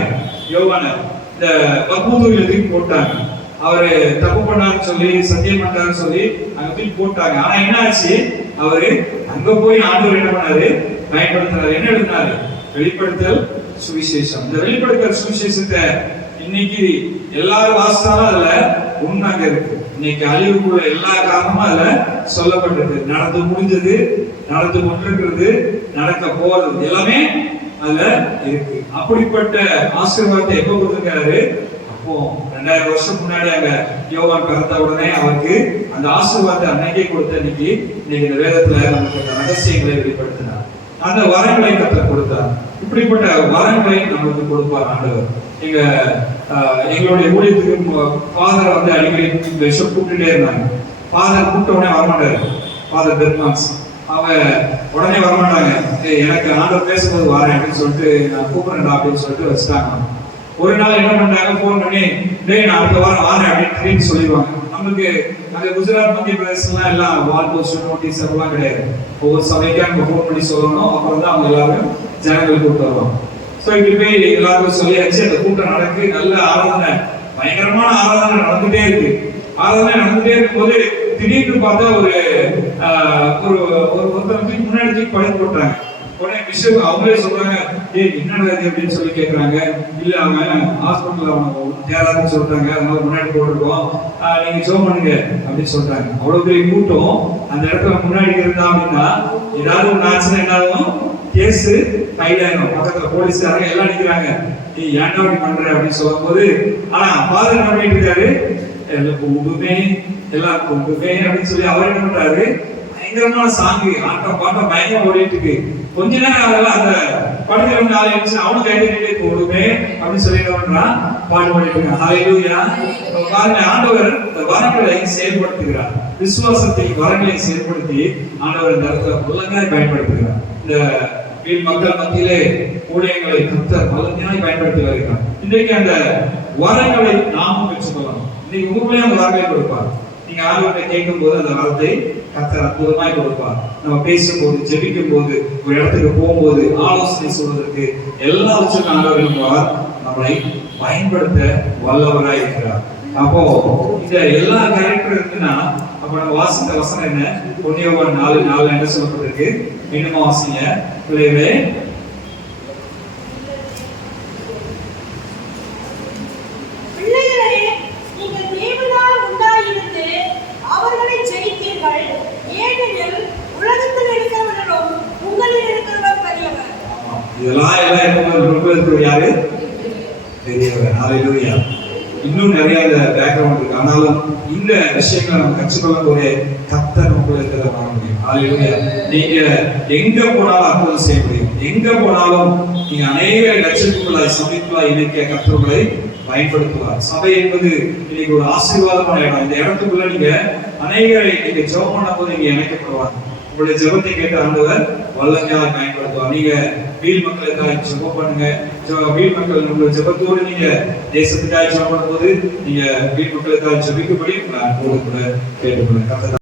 யோவான இந்த பத்மூதூரில் தூக்கி போட்டாங்க. அவரு தப்பு பண்ணாருன்னு சொல்லி சத்தியம் பண்ணாருன்னு சொல்லி அங்க போய் போட்டாங்க. ஆனா என்ன ஆச்சு, அவரு அங்க போய் ஆண்டவர் என்ன பண்ணாரு, பயன்படுத்தினாரு. என்ன எழுதினாரு, வெளிப்படுத்தல் சுவிசேஷம். இந்த வெளிப்படுத்தல் சுவிசேஷத்தை இன்னைக்கு எல்லாரும் வாசித்தாலும் அதுல உண்மை அங்க இருக்கு. இன்னைக்கு அழிவுக்குள்ள எல்லா காரணமும் அதுல சொல்லப்பட்டிருக்கு. நடந்து முடிஞ்சது, நடந்து கொண்டிருக்கிறது, நடக்க போறது எல்லாமே அதுல இருக்கு. அப்படிப்பட்ட ஆசீர்வாதத்தை எப்ப கொடுத்திருக்காரு, அப்போ 2000 வருஷம் முன்னாடி அங்க யோவான் பிறந்த உடனே அவருக்கு அந்த ஆசீர்வாதத்தை அன்னைக்கே கொடுத்த இன்னைக்கு இந்த வேதத்துல நமக்கு அந்த ரகசியங்களை வெளிப்படுத்தினார். அந்த வரங்களை கர்த்தர் கொடுத்தார். இப்படிப்பட்ட வரங்களை நமக்கு கொடுப்பார் ஆண்டவர். எங்களுடைய ஊழியத்துக்கு ஃபாதர் வந்து அடிக்கடி பிஷப் கூப்பிட்டுட்டே இருந்தாங்க. ஃபாதர் கூப்பிட்ட உடனே வரமாட்டாரு. ஃபாதர் பெர்மான்ஸ் அவங்க உடனே வரமாட்டாங்க. எனக்கு ஆண்டவர் பேசும்போது வரேன் அப்படின்னு சொல்லிட்டு நான் கூப்பிடுறேன்டா அப்படின்னு சொல்லிட்டு வச்சுட்டாங்க. ஒரு நாள் என்ன பண்ணாங்க, போன் பண்ணி டேய் நான் அடுத்த வாரம் வரேன் அப்படின்னு சொல்லிடுவாங்க. நமக்கு அங்க குஜராத் மத்திய பிரதேசம்லாம் எல்லாம் வால் போஸ்டர் நோட்டீஸ் எல்லாம் கிடையாது. ஒவ்வொரு சபைக்கு அங்க போன் பண்ணி சொல்லணும். அப்புறம் தான் அவங்க எல்லாரும் ஜனங்களை கூப்பிட்டு வருவாங்க. ஸோ இப்படி போய் எல்லாருக்கும் சொல்லியாச்சு. அந்த கூட்டம் நடக்கு, நல்ல ஆராதனை, பயங்கரமான ஆராதனை நடந்துட்டே இருக்கு. ஆராதனை நடந்துட்டே இருக்கும்போது திடீர்னு பார்த்தா ஒருத்தருக்கு முன்னாடி படுத்து போட்டாங்க. உடனே பிஷப் அவங்களே சொல்றாங்க, என்னது அப்படின்னு சொல்லி கேட்கறாங்க. இல்ல அவன் ஹாஸ்பிட்டல் அவனை தேராதுன்னு சொல்றாங்க, அதனால முன்னாடி போட்டுருக்கோம், நீங்க ஜெபம் பண்ணுங்க அப்படின்னு சொல்றாங்க. அவ்வளவு பெரிய கூட்டம் அந்த இடத்துல முன்னாடி இருந்தா அப்படின்னா ஏதாவது ஒன்று ஆச்சுன்னா என்ன ஆகும், கேஸ் கைதாயிரும். பக்கத்துல போலீஸ்காரங்க எல்லாம் நிக்கிறாங்க, நீ ஏன்டா அப்படி பண்ற அப்படின்னு சொல்லும் போது, ஆனா ஃபாதர் என்ன பண்ணிட்டு இருக்காரு, எல்லாம் கூடுமே அப்படின்னு சொல்லி அவர் என்ன பண்றாரு, பயங்கரமான சாங்கு ஆட்டம் பாட்டம் பயங்கரம் ஓடிட்டு இருக்கு. கொஞ்ச நேரம் அதெல்லாம் அந்த படுக்கிறவங்க ஆரம்பிச்சு அவனும் கைதிட்டே கூடுமே அப்படின்னு சொல்லி என்ன பண்றான், பாட்டு பாடிட்டு இருக்கான். ஹல்லேலூயா. பாருங்க, ஆண்டவர் இந்த வரங்களை செயல்படுத்துகிறார். விசுவாசத்தை வரங்களை செயல்படுத்தி ஆண்டவர் இந்த இடத்துல ஒழுங்காய் பயன்படுத்துகிறார். இந்த வீண் மக்கள் மத்தியிலே ஊழியங்களை கர்த்தர் வல்லமையாய் பயன்படுத்தி வருகிறார். இன்றைக்கு அந்த வரங்களை நாமும் பெற்றுக்கொள்ளணும். இன்னைக்கு உண்மையாக அந்த வரங்களை கொடுப்பார். நீங்க ஆண்டவரை கேட்கும் போது அந்த வார்த்தை கர்த்தர் அற்புதமாய் கொடுப்பார். நம்ம பேசும்போது, ஜெபிக்கும் போது, ஒரு இடத்துக்கு போகும்போது, ஆலோசனை சொல்வதற்கு எல்லாவற்றும் ஆண்டவர் நம்மளை பயன்படுத்த வல்லவராய் இருக்கிறார். அப்போ இந்த எல்லா கேரக்டர் இருக்குன்னா அப்ப நம்ம வாசித்த வசனம் என்ன, 1 யோவான் 4:4 என்ன சொல்லப்பட்டிருக்கு, இன்னும் வாசிங்க பிள்ளைகளே. யாரு பெரியவர். ஹல்லேலூயா. இன்னும் நிறைய பேக்ரவுண்ட் இருக்கு. ஆனாலும் இந்த விஷயங்களை நம்ம கற்றுக்கொள்ளக்கூடிய கர்த்தர் உங்களுக்கு வர முடியும். ஹல்லேலூயா. நீங்க எங்க போனாலும் அற்புதம் செய்ய முடியும். எங்க போனாலும் நீங்க அநேக லட்சத்துக்குள்ளாய் சபைக்குள்ளாய் இணைக்க கர்த்தர்களை பயன்படுத்துவார். சபை என்பது இன்னைக்கு ஒரு ஆசீர்வாதமான இடம். இந்த இடத்துக்குள்ள நீங்க அநேகரை நீங்க ஜெபம் பண்ணும் போது நீங்க இணைக்கப்படுவாங்க. உங்களுடைய ஜெபத்தை கேட்ட ஆண்டவர் வல்லமையாக பயன்படுத்துவார். நீங்க வீல் மக்களுக்காக ஜெபம் பண்ணுங்க. வீல் மக்கள் உங்களுடைய ஜெபத்தோடு நீங்க தேசத்துக்காக ஜெபம் பண்ணும்போது நீங்க வீல் மக்களுக்காக ஜெபிக்கும்படி கூட கேட்டுக்கொள்ளுங்க.